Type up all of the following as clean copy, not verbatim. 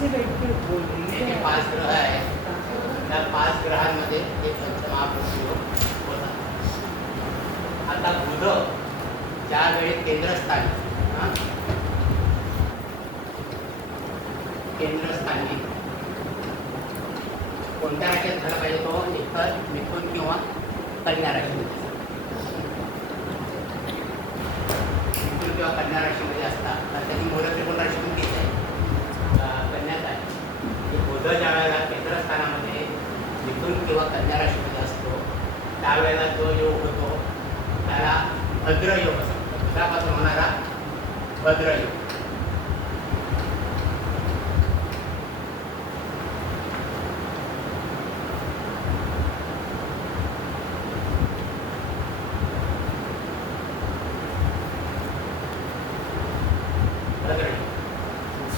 हे 5 ग्रह आहेत. त्या 5 ग्रहांमध्ये हे पंचमहाभूत योग होतात. आता बुध ज्यावेळी केंद्रस्थानी कोणत्या राशीत झाला पाहिजे तो एकतर मिथुन किंवा कन्या राशीमध्ये. मिथुन किंवा कन्या राशीमध्ये असतात तर त्यांनी मूलत्रिकोण राशीमध्ये घेत आहे कन्याच आहे. बुध ज्या वेळेला केंद्रस्थानामध्ये मिथुन किंवा कन्या राशीमध्ये असतो त्यावेळेला जो योग होतो त्याला भद्रयोग असतो. बुधापासून होणारा भद्रयोग.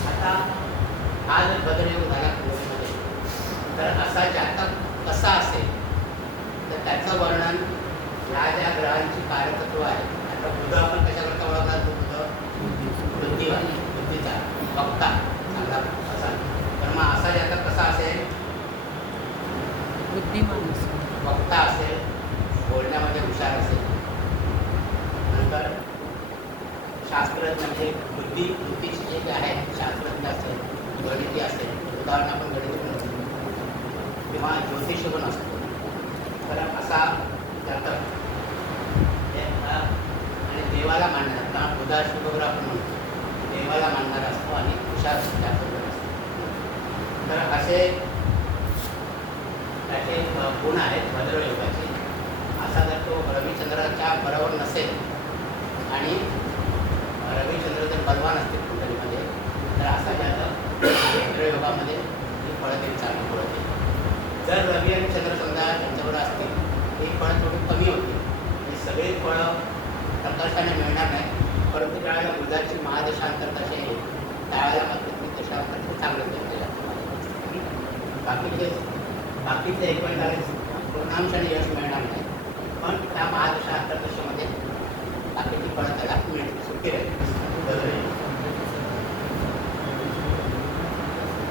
आता हा जर भद्रयोग झाला कुंडलीमध्ये तर असा जातक कसा असेल तर त्याचं वर्णन ह्या ज्या ग्रहांची कारकत्व आहे. आता बुध आपण कशाकरता ओळखला तो बुध बुद्धिवादी बुद्धीचा वक्ता चांगला असा. तर मग असा जातक कसा असेल बुद्धिमान वक्ता असेल बोलण्यामध्ये हुशार असेल. नंतर शास्त्रज्ञ म्हणजे बुद्धीचे जे आहेत शास्त्रज्ञ असेल गणिती असेल उदाहरण आपण गणित पण असतो किंवा ज्योतिष पण असतो. तर असा जातक आणि देवाला मानणारा कारण बुधा शुभग्रह आपण म्हणतो देवाला मानणारा असतो आणि हुशार जातक असतो. तर असे त्याचे गुण आहेत भद्रयोगाचे. असा जर तो रविचंद्राच्या बरोबर नसेल आणि रविचंद्र जर बलवान असतील कुंडलीमध्ये तर असा जातक भद्रयोगामध्ये ही फळं तरी चांगली पडते. जर रवी आणि चंद्र समजा त्यांच्यावर असतील ही फळं थोडी कमी होती. ही सगळी फळं प्रकर्षाने मिळणार नाही. परंतु ज्यावेळेला बुधाची महादशांतर तसे येईल त्यावेळेला मात्र दशांतर ते चांगलं मिळते जातं. बाकीचे 1.40 पूर्णांशाने यश मिळणार नाही पण त्या महादशांतर दशेमध्ये बाकीची फळं त्याला मिळते सुखी राहील.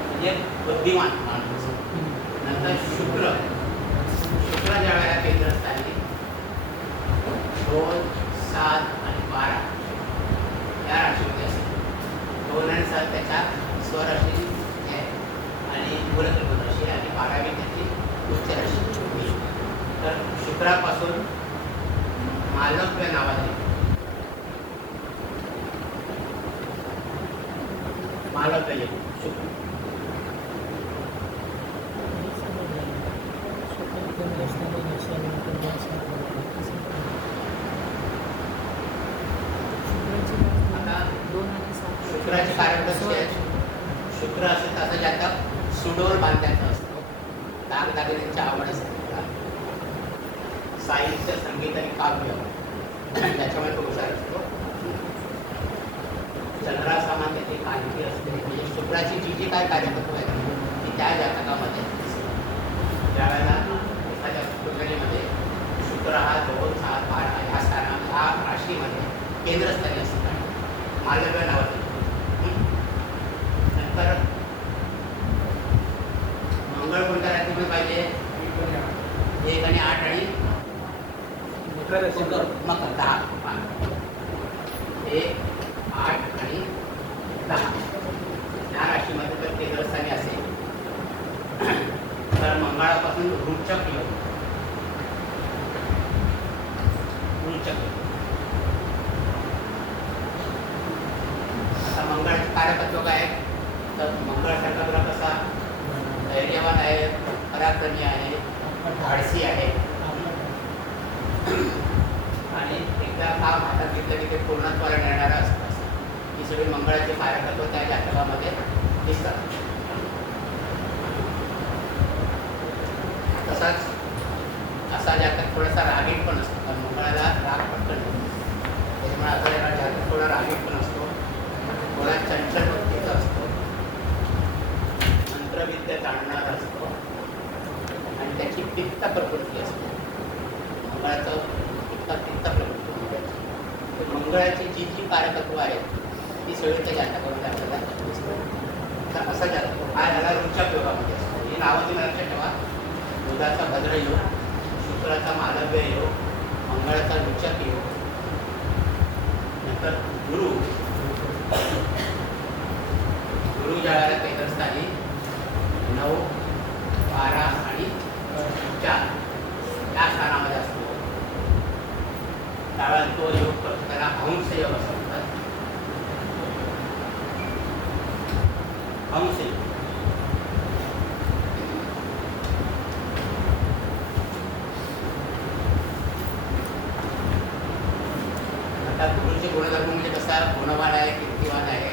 म्हणजे बुद्धिमान माणूस. नंतर शुक्र ज्या वेळेला केंद्रस्थानी 2, 7 आणि 12 या राशीमध्ये असते. 2 आणि 7 त्याच्या स्वराशी आहे आणि मूलत्रिकोण राशी आणि 12वी त्याची उच्च राशी. तर शुक्रापासून मालव्य नावाने मालव्य शुक्र शुक्राचे कारण कसे आहेत. शुक्र असेल तर असं जातक सुडोर बांधण्याचं असतं. दागदागिन्यांची आवड असते. साहित्य संगीत आणि काव्य त्याच्यामुळे तो हुशार असतो. चंद्रासमान त्याची कांती असते. म्हणजे शुक्राची जी जी काय कार्यकत्व आहेत ती त्या जातकामध्ये ज्यावेळेला एखाद्या कुंडलीमध्ये शुक्र हा 2, 7, 12 ह्या स्थानात ह्या राशीमध्ये केंद्रस्थानी असतात मालव्य नावाचं. नंतर मंगळ कोणत्या राशीमध्ये पाहिजे 1 आणि 8 आणि मकर 10. 1, 8 आणि 10 या राशीमध्ये जर केंद्रस्थानी असेल तर मंगळापासून रुचक योग. आता मंगळाचे कारकत्व काय तर मंगळासारखा ग्रह कसा धैर्यवान आहे पराक्रमी आहे धाडसी आहे आणि एकदा काम हातात घेतलं की ते पूर्णत्वाला नेणारं असतं. ही सगळी मंगळाचे कारकत्व त्या जातकामध्ये दिसतात. तसाच असा जातक थोडासा रागीट पण असतो कारण मंगळाला राग पटकन त्याच्यामुळे असा जातक थोडा रागीट पण असतो. थोडा चंचल वृत्तीचा असतो. मंत्रविद्या जाणणारा असतो आणि त्याची पित्त प्रकृती असते. मंगळाचं पित्त प्रकृती मंगळाची जी जी कारकत्व आहेत ती सगळी त्या जातकामध्ये आपल्याला दिसतात. तर असा हा याला रोजच्या योगामध्ये असतो. ही नावं तुम्ही लक्षात ठेवा. बुधाचा भद्रयोग, शुक्राचा मालव्य योग, मंगळाचा लुचक योग, नंतर गुरु ज्या वेळेला केंद्रस्थानी 9, 12 आणि 4 या स्थानामध्ये असतो त्यावेळेला तो योग करतो, त्याला हंस योग असं म्हणतात. हंस योग. आता गुरुचे गुणधर्म म्हणजे कसा गुणवान आहे, कीर्तिवान आहे,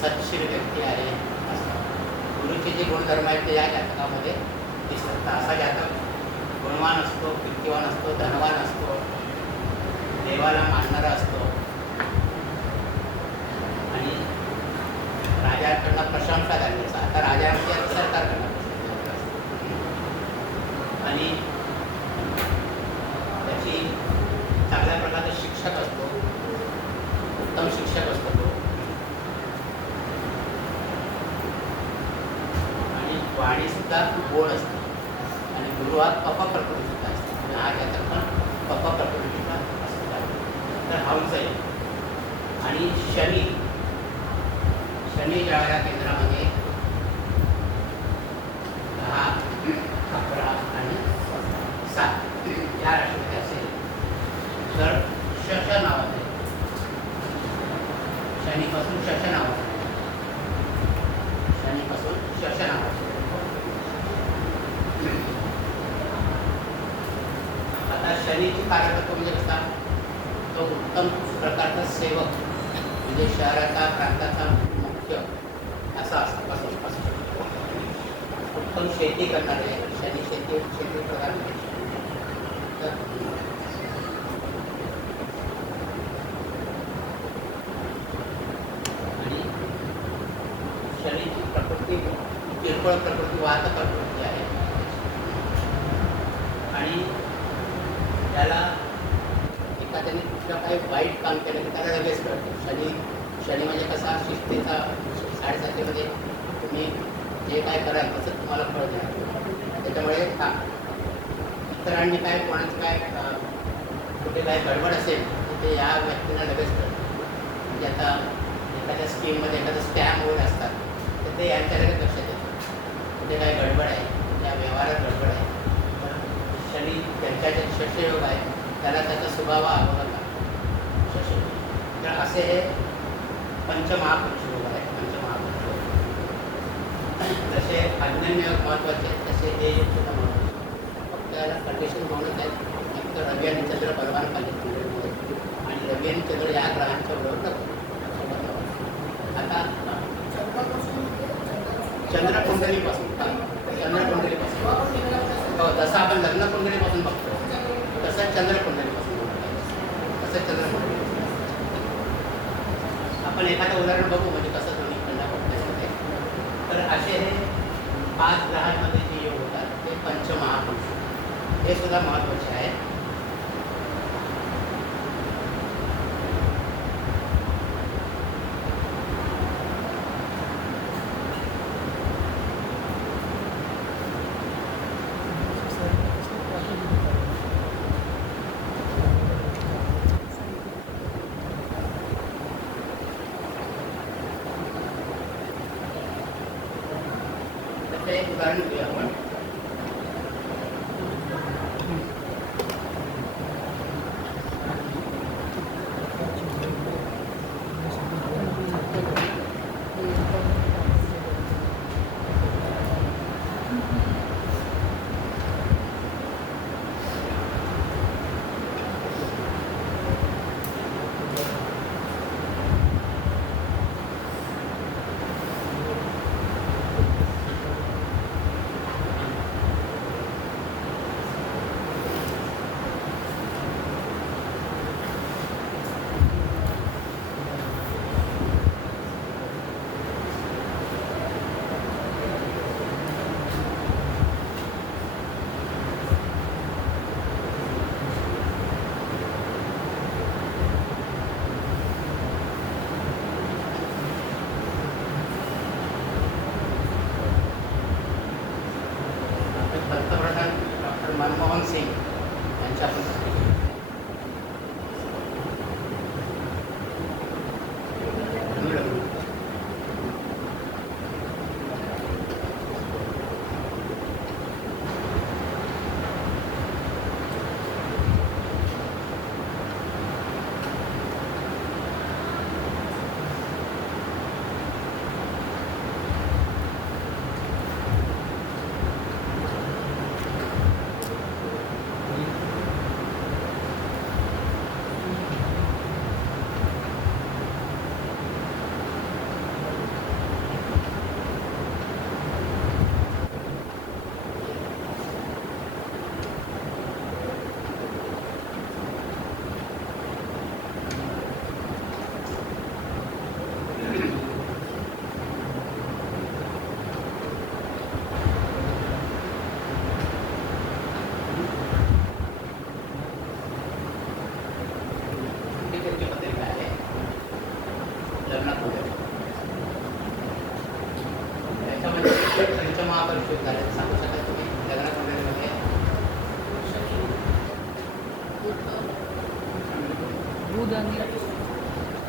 सत्शील व्यक्ती आहे. गुरुचे जे गुणधर्म आहेत ते या जातकामध्ये दिसतात. असा जातक गुणवान असतो, कीर्तिवान असतो, धनवान असतो, देवाला मानणारा असतो आणि राजाकडनं प्रशंसा करण्याचा. आता राजामध्ये सरकारकडनं आणि त्याची चांगल्या प्रकारचा शिक्षक असतो, उत्तम शिक्षक असतो तो. आणि वाणी सुद्धा गोड असते. आणि गुरु हा कफ प्रकृतीचा असतो आणि हा जातक पण कफ प्रकृतीचा असतो. तर हंस आहे. आणि शनी ज्या वेळेला केंद्रामध्ये 10, 11 आणि 7 या राशीमध्ये असेल तर शश नावाचे, शनीपासून शश नावाचे, शनीपासून शश नावाचे. आता शनीची कार्यकर्ता म्हणजे कसा, तो उत्तम प्रकारचा सेवक म्हणजे शहराचा प्रांताचा मुख्य असा असतो. उत्तम शेती करणारे शनी शेती प्रधान. आणि शनीची प्रकृती किरकोळ प्रकृती, वाहत प्रकृती आहे. आणि त्याला एखाद्याने कुठलं काही वाईट काम केलं की त्याला लगेच कळतं. शनी म्हणजे कसा शिस्तीचा, 7:30 तुम्ही जे काय कराल तसं तुम्हाला फळ देणार. त्याच्यामुळे इतरांनी काय कोणाचं काय कुठे काय गडबड असेल तर ते या व्यक्तींना लगेच कळतं. म्हणजे आता एखाद्या स्कीममध्ये एखादं स्कॅम वगैरे असतात तर ते यांच्या लगेच लक्षात येतं कुठे काय गडबड आहे, या व्यवहारात गडबड आहे. तर शनी त्यांच्या जे शशयोग आहे त्याला त्याचा स्वभाव आवडला शशयोग. तर असे हे पंचमहापुरुष योग आहे. पंचमहापुरुष योग जसे अज्ञान योग महत्त्वाचे आहेत तसे हे योग सुद्धा महत्त्वाचे. फक्त याला कंडिशन दोनच आहेत. एक तर रवी आणि चंद्र बलवान पाहिजे आणि रवी आणि चंद्र या ग्रहांच्या बरोबर नको. आता चंद्रकुंडलीपासून हो, जसं आपण लग्न कुंडलीपासून बघतो तसंच चंद्रकुंडलीपासून बघतो. तसंच चंद्रकुंडली आपण एखादं उदाहरण बघू म्हणजे कसं दोन्ही खंडा बघण्यामध्ये. तर असे हे 5 ग्रहांमध्ये जे योग होतात ते पंचमहापुरुष हे सुद्धा महत्त्वाचे आहे. एक उदाहरण घेऊया आपण. लग्नात त्याच्यामध्ये पंचमहापुरुष योग झाले सांगू शकाल तुम्ही लग्नामध्ये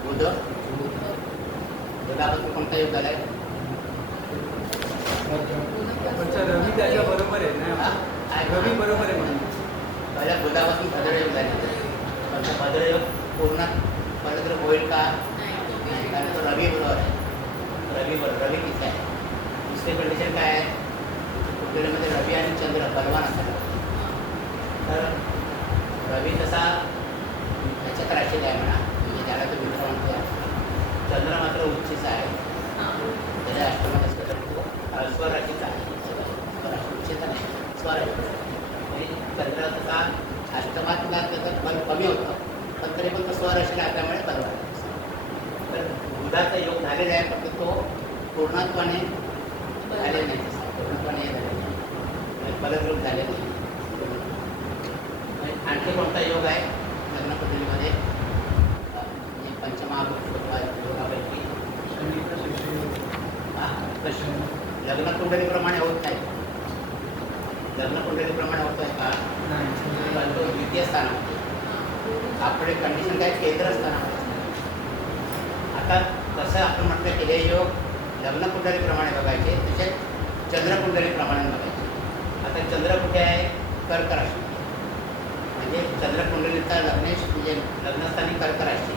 बुध बुधापासून कोणता योग झालाय? रवी त्याच्या बरोबर आहे ना, रवी बरोबर आहे म्हणून पहिल्या बुधापासून भद्रयोग झाले. पण भद्रयोग पूर्ण पहिलं तर होईल का नाही, कारण तो रवी बरोबर आहे. रवी किती आहे? दुसरी कंडिशन काय आहे? कुंडलीमध्ये रवी आणि चंद्र बलवान असतात. तर रवी तसा त्याच्यात राशीला आहे म्हणा, म्हणजे त्याला तो मित्र म्हणतो. चंद्र मात्र उच्चीचा आहे, त्याच्या अष्टमात असतो तर तो स्वराशीचा आहे. उच्चीचा नाही, स्वराशी. म्हणजे चंद्र तसा अष्टमातला त्याचं बल कमी होतं, पण तरी पण तो स्वराशीला असल्यामुळे बलवान. तर बुधाचा योग झालेला आहे, फक्त तो पूर्णत्वाने झाले नाही, पूर्णत्वाने झाले नाही, फलद्रूप झाले नाही. आणखी कोणता योग आहे लग्न पद्धतीमध्ये? पंचमहापुरुष योगापैकी लग्न कुंडलीप्रमाणे होत नाही. लग्न कुंडलीप्रमाणे होत आहे का? पण तो द्वितीय स्थानामध्ये. आपले कंडिशन काय? केंद्र स्थानामध्ये. आता कसं आपण म्हटलं की हे योग लग्न कुंडलीप्रमाणे बघायचे, तसे चंद्रकुंडलीप्रमाणे बघायचे. आता चंद्र कुठे आहे? कर्क राशी. म्हणजे चंद्रकुंडलीचा लग्नेश म्हणजे लग्नस्थानी कर्क राशी.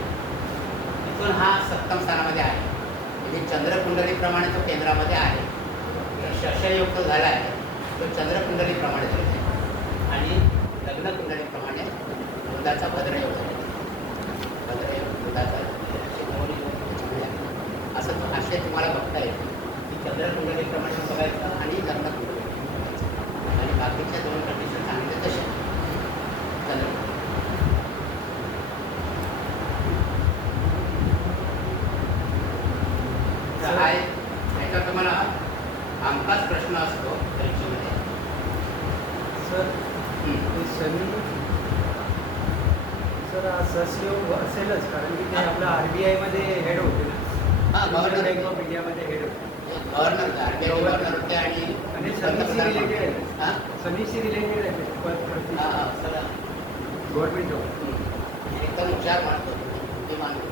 तिथून हा सप्तम स्थानामध्ये आहे. म्हणजे चंद्रकुंडलीप्रमाणे तो केंद्रामध्ये आहे. शशयोग जो झाला आहे तो चंद्रकुंडलीप्रमाणे झाला आहे. आणि लग्नकुंडलीप्रमाणे बुधाचा भद्रयोग झाला. भद्रयोग बुधाचा असं तो आशय तुम्हाला बघता येतो की चंद्रकुंडलीप्रमाणे बघायचं आणि लग्नकुंडली आणि बाकीच्या दोन कंडिशन सांगितले तसे चंद्र. हा याचा तुम्हाला हमखास प्रश्न असतो परीक्षेमध्ये. सर सर ससयोग असेलच, कारण की ते आपल्या RBI मध्ये हेड होते ना. गव्हर्नर बँक ऑफ इंडियामध्ये हेड होते. गव्हर्नर RBI गव्हर्नर होते आणि सनीशी रिलेटेड आहे. सनीशी रिलेटेड आहे सर गव्हर्नमेंट जॉब. एकदम हुशार मानतो ते मानतो.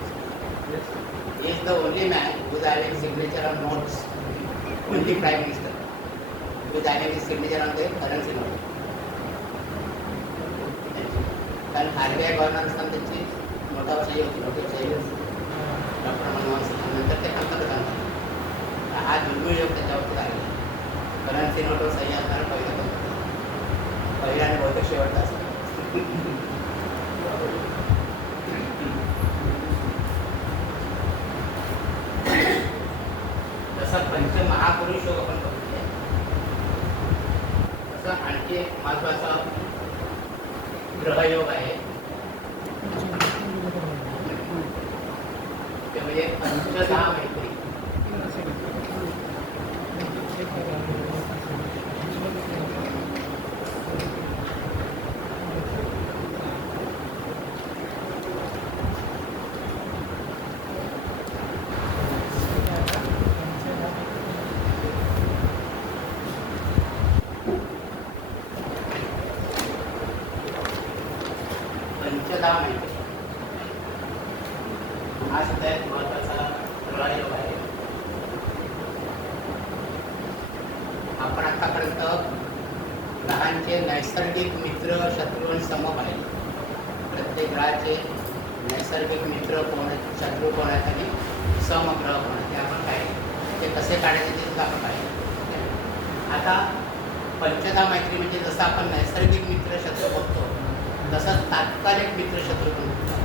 He is the only man who is having signature on notes, only Prime Minister who is having his signature on the currency note. कारण RBI गव्हर्नर असताना त्यांची नोटावरशाही होती, नोटावरशाही होती. डॉक्टर मनमोहन सिंग नंतर ते पंतप्रधान झाले. हा दुर्मिळ योग त्याच्यावरती झालेला. करन्सी नोटवर सही असणार पहिला आणि बहुतेक शेवटचा असतो. जसा पंचमहापुरुष योग आपण बघतोय तसा आणखी एक महत्वाचा ग्रहयोग आहे ते म्हणजे पंचदहा मैत्री. पंचदहा मैत्री हा सुद्धा एक महत्वाचा ग्रहयोग आहे. आपण आतापर्यंत ग्रहांचे नैसर्गिक मित्र शत्रू आणि सम पाहिले. प्रत्येक ग्रहाचे नैसर्गिक मित्र कोण आहेत, शत्रू कोण आहेत आणि समग्रह कोण आहेत ते आपण पाहिले. ते कसे काढायचे ते सुद्धा आपण पाहिले. आता पंचदहा मैत्री म्हणजे जसं आपण नैसर्गिक मित्र शत्रू बघतो तसंच तात्कालिक मित्रशत्रू पण बघतो.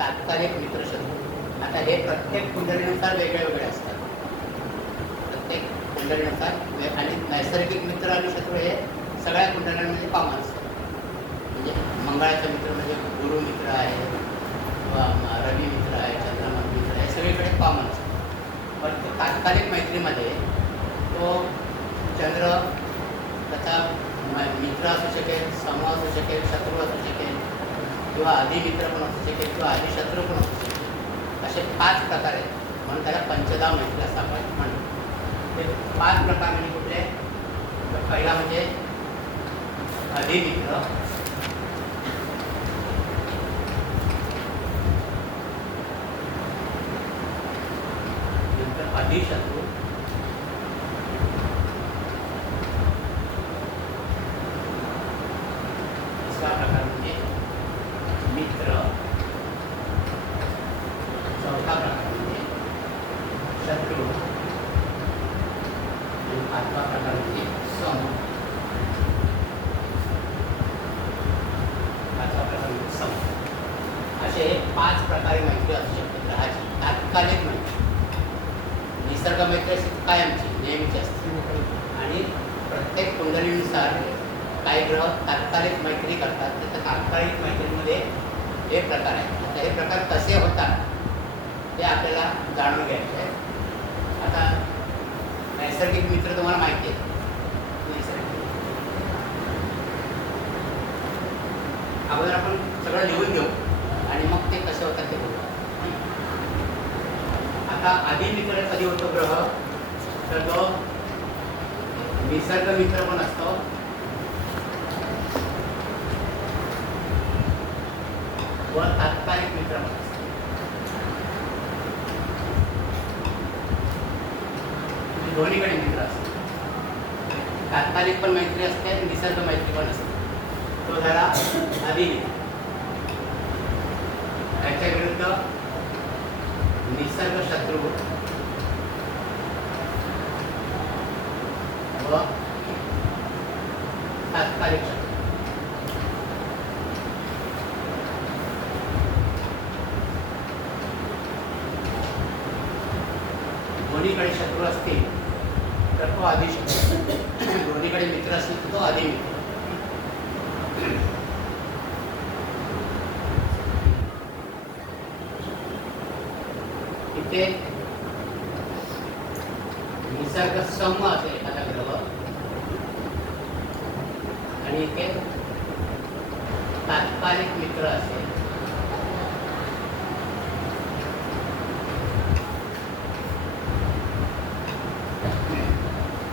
तात्कालिक मित्रशत्रू आता हे प्रत्येक कुंडलीनुसार वेगळे वेगळे असतात. प्रत्येक कुंडलीनुसार आणि नैसर्गिक मित्र आणि शत्रू हे सगळ्या कुंडल्यांमध्ये कॉमन असतात. म्हणजे मंगळाचे मित्र म्हणजे गुरु मित्र आहे किंवा रवी मित्र आहे, चंद्रमन मित्र आहे, सगळीकडे कॉमन असतात. पण तो तात्कालिक मैत्रीमध्ये तो चंद्र त्याचा मित्र असू शकेल, सम असू शकेल, शत्रू असू शकेल किंवा आधी मित्र पण असू शकेल किंवा आधी शत्रू पण असू शकेल. असे 5 प्रकार आहेत, म्हणून त्याला पंचदा मैत्री असं आपण म्हणतो. ते 5 प्रकार म्हणजे कुठले? तर पहिला म्हणजे अधिमित्र, नंतर अधिशत्रू, तिसरा प्रकार म्हणजे मित्र, चौथा प्रकार म्हणजे शत्रू, आणि 5वा प्रकार म्हणजे सम. 5वा प्रकार म्हणजे सम. असे 5 प्रकारे मैत्री असू शकते ग्रहाची. तात्कालिक मैत्री, निसर्ग मैत्री अशी कायमची नेहमीची असते, आणि प्रत्येक कुंडलीनुसार काही ग्रह तात्कालिक मैत्री करतात. त्याच्या तात्कालिक मैत्रीमध्ये हे प्रकार आहेत. आता हे प्रकार कसे होतात ते आपल्याला जाणून घ्यायचे आहे. आता नैसर्गिक मित्र तुम्हाला माहिती आहे. नैसर्गिक अगोदर आपण सगळं लिहून घेऊ आणि मग ते कसे होतात ते बघू. आता आधी मित्र कधी होतो ग्रह, तर तो निसर्ग मित्र पण असतो, व तात्कालिक मित्र पण असतो. दोन्हीकडे मित्र असतो. तात्कालिक पण मैत्री असते आणि निसर्ग मैत्री पण असते. तो झाला अधिमित्र. त्याच्या विरुद्ध निसर्ग शत्रू व तात्कालिक शत्रू. दोन्हीकडे शत्रू असतील तर तो अधिशत्रू, दोन्हीकडे मित्र असतील तर तो अधिमित्र. इथे निसर्ग सम असेल एखादा ग्रह, आणि इथे तात्कालिक मित्र असेल.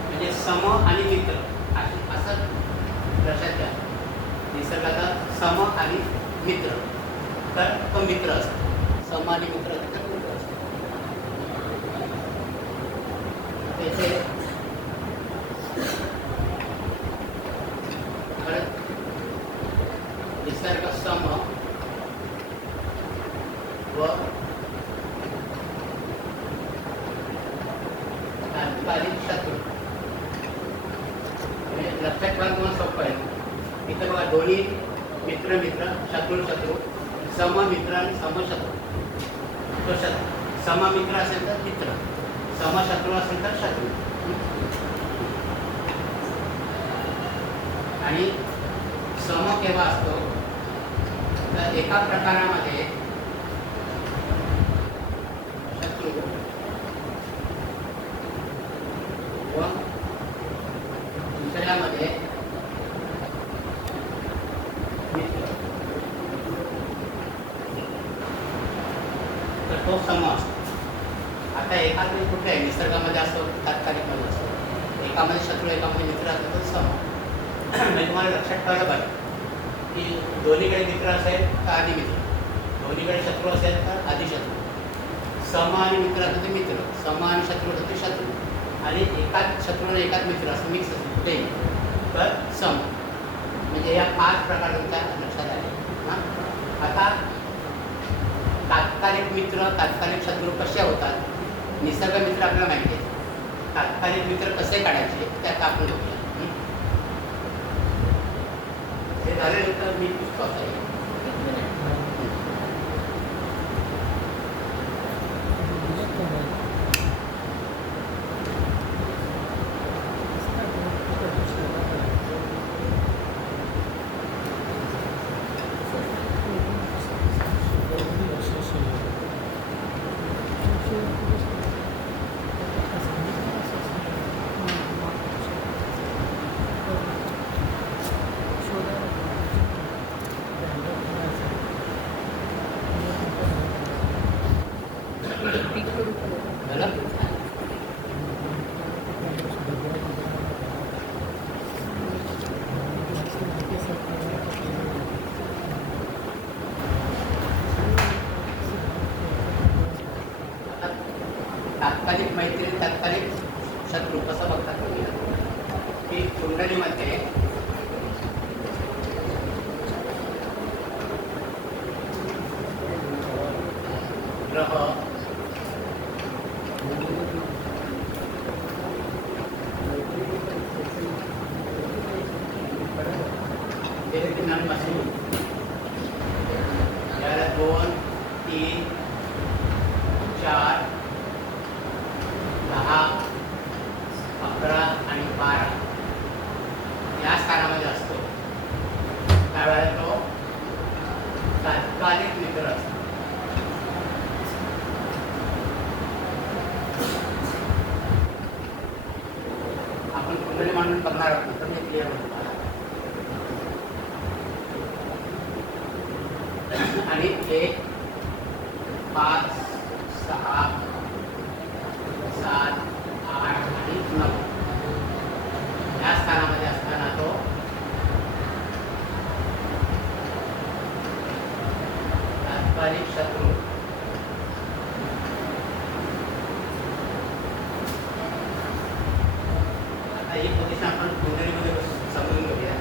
म्हणजे सम आणि मित्र असं लक्षात घ्या. निसर्गाचा सम आणि मित्र तर तो मित्र असतो. सम आणि मित्र तर मित्र असतो. त्याचे निसर्ग सम व तात्कालिक शत्रू. म्हणजे लक्षात ठेवा, तुम्हाला सोपं आहे. इथं बघा, दोन्ही मित्र मित्र, शत्रू शत्रू, सममित्र आणि समशत्रू. तो सममित्र असेल तर मित्र, समशत्रू असेल तर शत्रू. आणि सम केव्हा असतो तर एका प्रकारामध्ये शत्रू व दुसऱ्यामध्ये मित्र, तर तो सम असतो. आता एखादं कुठे आहे, निसर्गामध्ये असतो, तात्कालिकमध्ये असतो. एकामध्ये शत्रू एकामध्ये मित्र असतो तर सम. म्हणजे तुम्हाला लक्षात ठेवायला पाहिजे की दोन्हीकडे मित्र असेल तर अधिमित्र, दोन्हीकडे शत्रू असेल तर अधिशत्रू. सम आणि मित्र असतो ते मित्र, सम आणि शत्रू असतो ते शत्रू, आणि एकाच शत्रू आणि एकाच मित्र असं मिक्स असतो कुठेही तर सम. म्हणजे या 5 प्रकार तुमच्या लक्षात आले ना. आता तात्कालिक मित्र तात्कालिक शत्रू कसे होतात. निसर्ग मित्र आपल्याला माहिती आहे. तात्कालिक मित्र कसे काढायचे ते आता आपण बघूया. हे झाल्यानंतर मी पुस्तक आहे. तात्कालिक मैत्री, तात्कालिक शत्रू कसं बघतात तुम्ही की कुंडलीमध्ये ग्रह पासून याला 2, 3, 4, 10, 11 आणि 12 या स्थानामध्ये असतो. त्यावेळेला तो तात्कालिक मित्र असतो. आपण कुंडली मांडून बघणार आहोत तर मी क्लिअर होतो आणि 1, 5, 6, 7, 8 आणि 9 या स्थानामध्ये असताना तो तात्कालिक शत्रू. आता ही पोझिशन आपण कुंडलीमध्ये समजून घेऊया.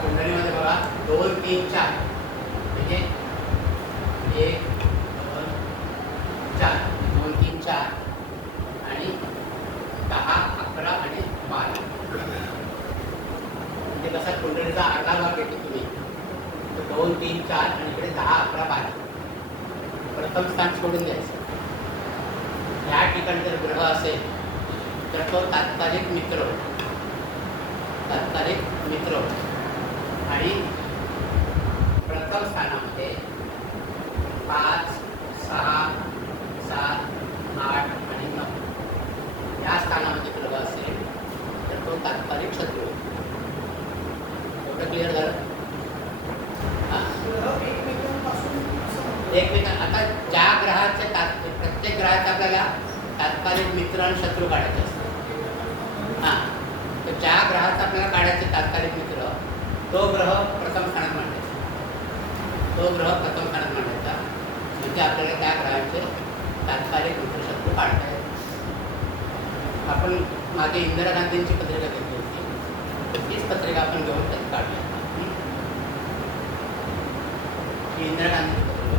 कुंडलीमध्ये बघा 2, 3, 4 म्हणजे 1, 2, 4 2, 3, 4 आणि 10, 11 आणि 12 म्हणजे कसा कुंडलीचा अर्धा भाग घेतो तुम्ही 2, 3, 4 आणि इकडे 10, 11, 12 प्रथम स्थान सोडून द्यायचं. या ठिकाणी जर ग्रह असेल तर तो तात्कालिक मित्र होतो. तात्कालिक मित्र होतो. आणि प्रथम स्थानामध्ये 5, 6, 7, 8 आणि 9 या स्थानामध्ये ग्रह असेल तर तो तात्कालिक शत्रू होतो. एवढं क्लिअर झालं? हां, एकमेकां आता ज्या ग्रहाचे प्रत्येक ग्रहाचे आपल्याला तात्कालिक मित्र आणि शत्रू काढायचे असतात. हां, तर ज्या ग्रहाचा आपल्याला काढायचे तात्कालिक मित्र तो ग्रह प्रथम स्थानात मांडायचा. तो ग्रह प्रथम स्थानात मांडायचा म्हणजे आपल्याला त्या ग्रहाचे तात्कालिक मित्र शत्रू काढता येईल. आपण मागे इंदिरा गांधींची पत्रिका घेतली होती. तीच पत्रिका आपण घेऊन त्यात काढली. ही इंदिरा गांधीची पत्रिका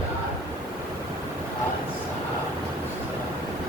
4, 5, 6, 7,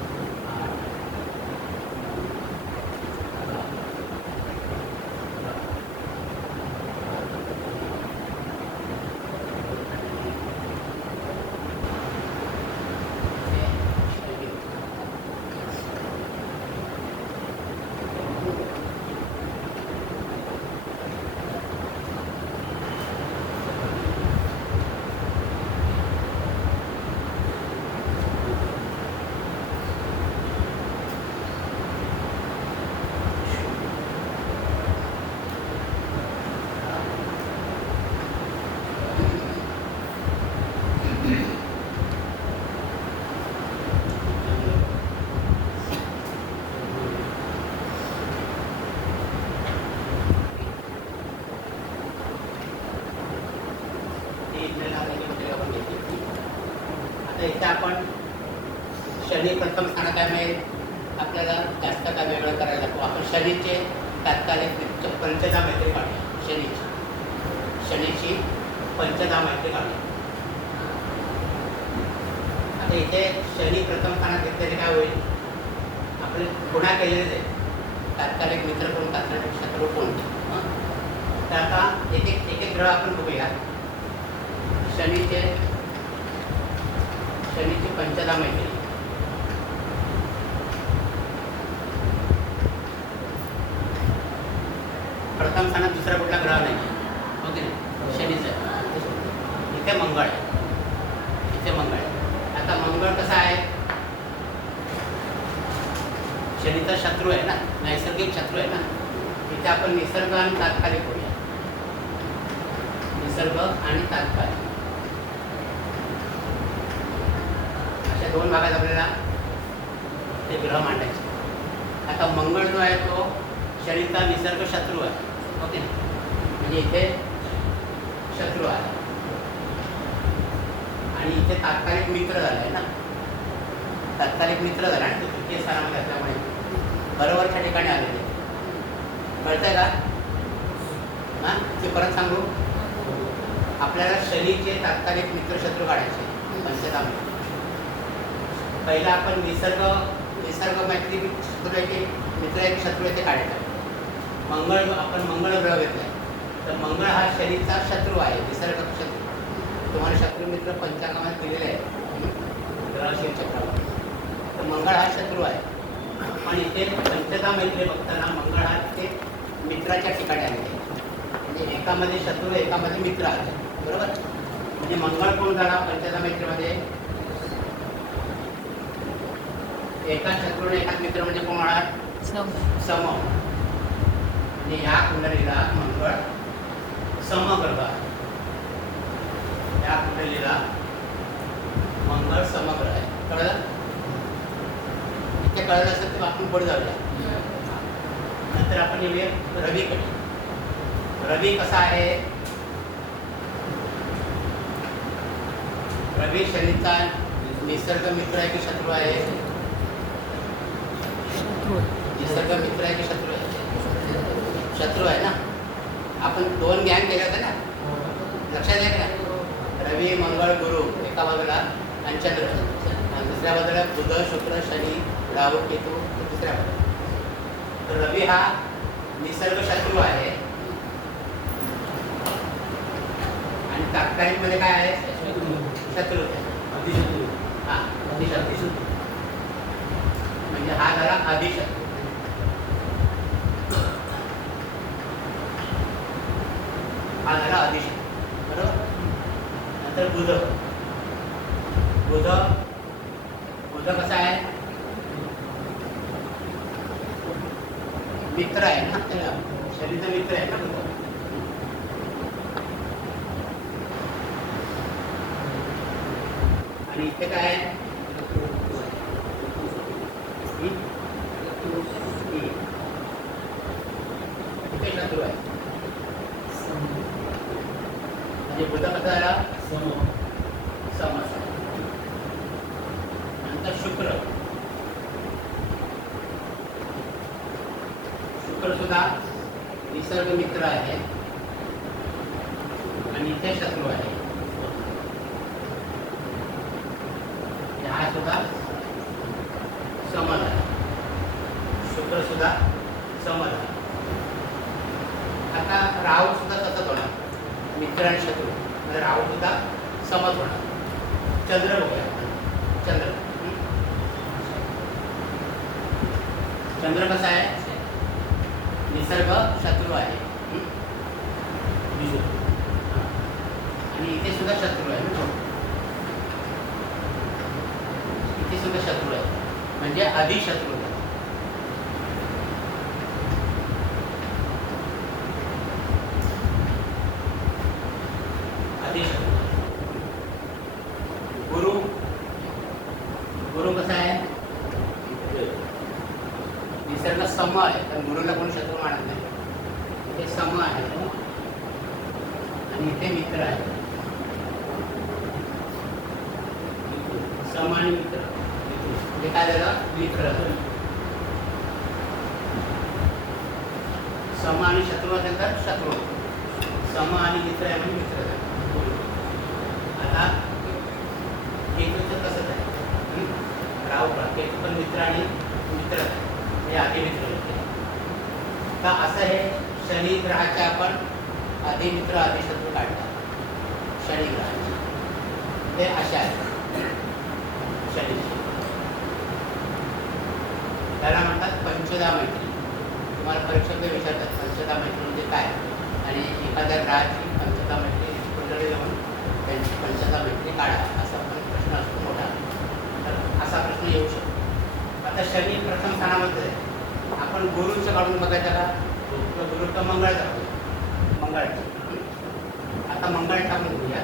आता इथे आपण शनी प्रथम स्थानात आहे. आपल्याला जास्त काय वेगळं करायला नको. आपण शनीचे तात्कालिक पंचदा मैत्री काढूया. शनीची पंचदा मैत्री काढूया. आता इथे शनी प्रथम स्थानात घेतल्याने काय होईल? आपले गुन्हा केलेले तात्कालिक मित्र कोण, तात्कालिक शत्रू कोण. तर आता एक एक ग्रह आपण बघूया. शनीची पंचदा मैत्री. प्रथम स्थानात दुसरा कुठला ग्रह नाही. ओके नाही, शनीचं आहे. इथे मंगळ आहे. इथे मंगळ आहे. आता मंगळ कसा आहे? शनीचा शत्रू आहे ना, नैसर्गिक शत्रू आहे ना. इथे आपण निसर्ग आणि तात्कालिक करूया. निसर्ग आणि तात्कालिक अशा दोन भागात आपल्याला ते ग्रह मांडायचे. आता मंगळ जो आहे तो शनीचा निसर्ग शत्रू आहे, ओके. म्हणजे इथे शत्रू आहे आणि इथे तात्कालिक मित्र झाला आहे ना, तात्कालिक मित्र झाला आणि तो तृतीय स्थानामध्ये असल्यामुळे बरोबरच्या ठिकाणी आलेले. कळतंय का? हां, ते परत सांगू. आपल्याला शनीचे तात्कालिक मित्र शत्रू काढायचे पंचधाम. पहिला आपण निसर्ग मैत्री शत्रू आहे की मित्र एक शत्रू आहे ते काढायचं. आपण मंगळ ग्रह घेतलाय, तर मंगळ हा शनीचा शत्रू आहे, निसर्ग शत्रू. तुम्हाला शत्रू मित्र पंचांगामध्ये दिलेले आहे ग्रहशील चक्रावर. तर मंगळ हा शत्रू आहे. पण इथे पंचधा मैत्री बघताना मंगळ हा ते मित्राच्या ठिकाणी आले. म्हणजे एकामध्ये शत्रू एकामध्ये मित्र आले, बरोबर. म्हणजे मंगळ कोण झाला पंचधा मैत्रीमध्ये? एका शत्रू आणि एकाच मित्र म्हणजे कोण होणार? सम. म्हणजे या कुंडलीला मंगळ समग्रह आहे. या कुंडलीला मंगळ समग्र आहे. कळलं? इथे कळलं असेल तर आपण पुढे जाऊया. नंतर आपण येऊया रवीकडे. रवी कसा आहे? रवी शनीचा निसर्ग मित्र आहे की शत्रू आहे? निसर्ग मित्र आहे की शत्रू आहे? शत्रू आहे ना. आपण दोन ज्ञान केले होते ना, लक्षात आहे का? रवी मंगळ गुरु एका बाजूला आणि चंद्र, आणि दुसऱ्या बाजूला बुध शुक्र शनी राहू केतू दुसऱ्या बाजूला. तर रवी हा निसर्ग शत्रू आहे आणि तात्कालिक मध्ये काय आहे? शत्रू आहे. हा, अधिशत्रू. म्हणजे हा झाला अधिशत्रू. हा झाला अधिशत्रू, बरोबर. नंतर बुध. बुध कसा आहे? मित्र आहे ना, त्याला शरीरचा मित्र आहे ना बुध. आणि इथे काय आहे? इथे शत्रू आहे. म्हणजे बुध कसा झाला? सम. नंतर शुक्र. शुक्र सुद्धा निसर्ग मित्र आहे आणि इथे शत्रू आहे. हा सुद्धा समज आहे. शुक्र सुद्धा समज आहे. आता राहू सुद्धा तसंच होणार, मित्र आणि शत्रू. म्हणजे राहू सुद्धा समज होणार. चंद्र बघूया. चंद्र कसा आहे? निसर्ग शत्रू आहे आणि इथे सुद्धा शत्रू आहे ना, इथे सुद्धा शत्रू आहे. म्हणजे अधिशत्रू आहे. अधिशत्रू. गुरु कसा आहे? निसर्ग सम आहे, पण गुरुला कोण शत्रू मानत नाही. इथे सम आहे आणि इथे मित्र आहे. सम आणि मित्र म्हणजे काय झालं? मित्र. सम आणि शत्रू असेल तर शत्रू. सम आणि मित्र आहे म्हणजे मित्र. आता केतूचं कसं आहे? राहू का? केतू पण मित्र आणि मित्र हे आधी मित्र होते. तर असं हे शनी ग्रहाचे आपण आधी मित्र आधी शत्रू काढतात. शनी ग्रहाचे ते असे आहेत. शनीचे त्याला म्हणतात पंचधा मैत्री. तुम्हाला परीक्षेमध्ये विचारतात पंचधा मैत्री म्हणजे काय, आणि एखाद्या ग्रहाची पंचधा मैत्री कुंडली लावून त्यांची पंचधा मैत्री काढा असा पण प्रश्न असतो मोठा. तर असा प्रश्न येऊ शकतो. आता शनी प्रथम स्थानामध्ये आहे. आपण गुरुचं काढून बघायचं का? गुरु तर मंगळाचा मंगळाचा. आता मंगळ टाकून घेऊया.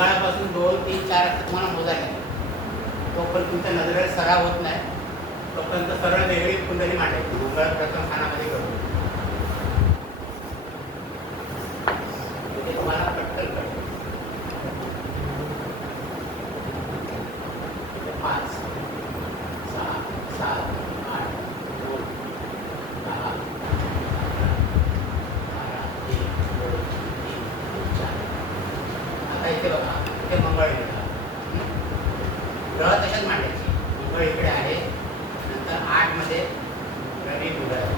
मंगळापासून 2, 3, 4 असं तुम्हाला मोजायला लागेल. तोपर्यंत तुमच्या नजरेला सराव होत नाही तोपर्यंत सरळ वेगळी कुंडली मांडायची. मंगळ प्रथम स्थानामध्ये घेऊन इथे तुम्हाला पटकन कळेल. 5, 6, 7, 8, 9, 10, 12, 1, 2, 3, 4. आता इथे बघा, इथे मंगळ येणार. ग्रह तशाच मांडायचे. मंगळ इकडे आहे, नंतर 8 मध्ये रवी बुध आहे.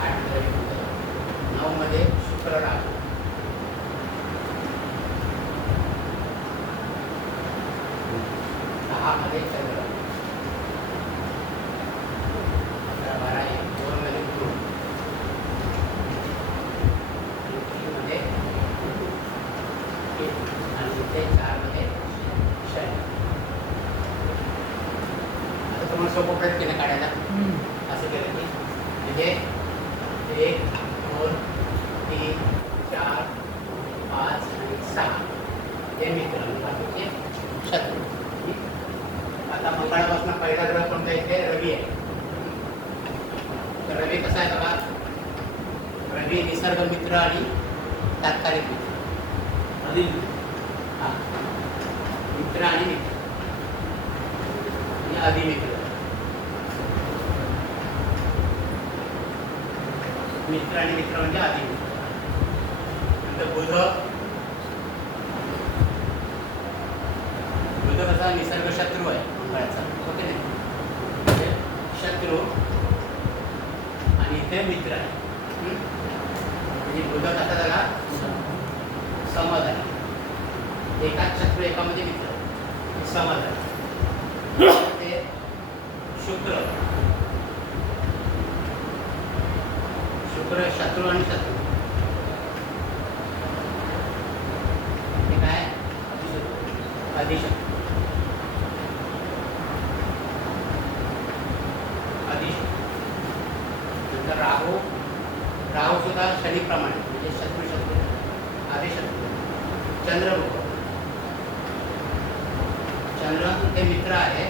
8 मध्ये रवी बुध आहे. 9 मध्ये शुक्र राहू. 10 मध्ये चंद्र. 11, 12, 1, 2 मध्ये गुरु. 3 मध्ये आणि इथे 4 मध्ये शनी. आता तुम्हाला सोपं प्रयत्न केलं काढायला. असं केलं की म्हणजे 1, 2, 3, 4, 5 आणि 6 हे मित्र आणि बाकीचे शत्रू. आता मंगळापासून पहिला ग्रह कोणता इथे रवी आहे. तर रवी कसा आहे बघा. रवी निसर्ग मित्र आणि तात्कालिक मित्र. हां, मित्र आणि मित्र आणि अधिमित्र. मित्र आणि मित्र म्हणजे अधिमित्र. नंतर बुध. बुध कसा निसर्ग शत्रू आहे मंगळाचा. ओके नाही, म्हणजे शत्रू आणि इथे मित्र आहे. म्हणजे बुध कसा झाला समझ. एकाच शत्रू एकामध्ये मित्र समज आहे. ते शुक्र. शुक्र शत्रू आणि शत्रू. हे काय अधिशत्रू. नंतर राहू. राहू सुद्धा शनीप्रमाणे म्हणजे शत्रू शत्रू अधिशत्रू. चंद्रगुप्त. चंद्र इथे मित्र आहे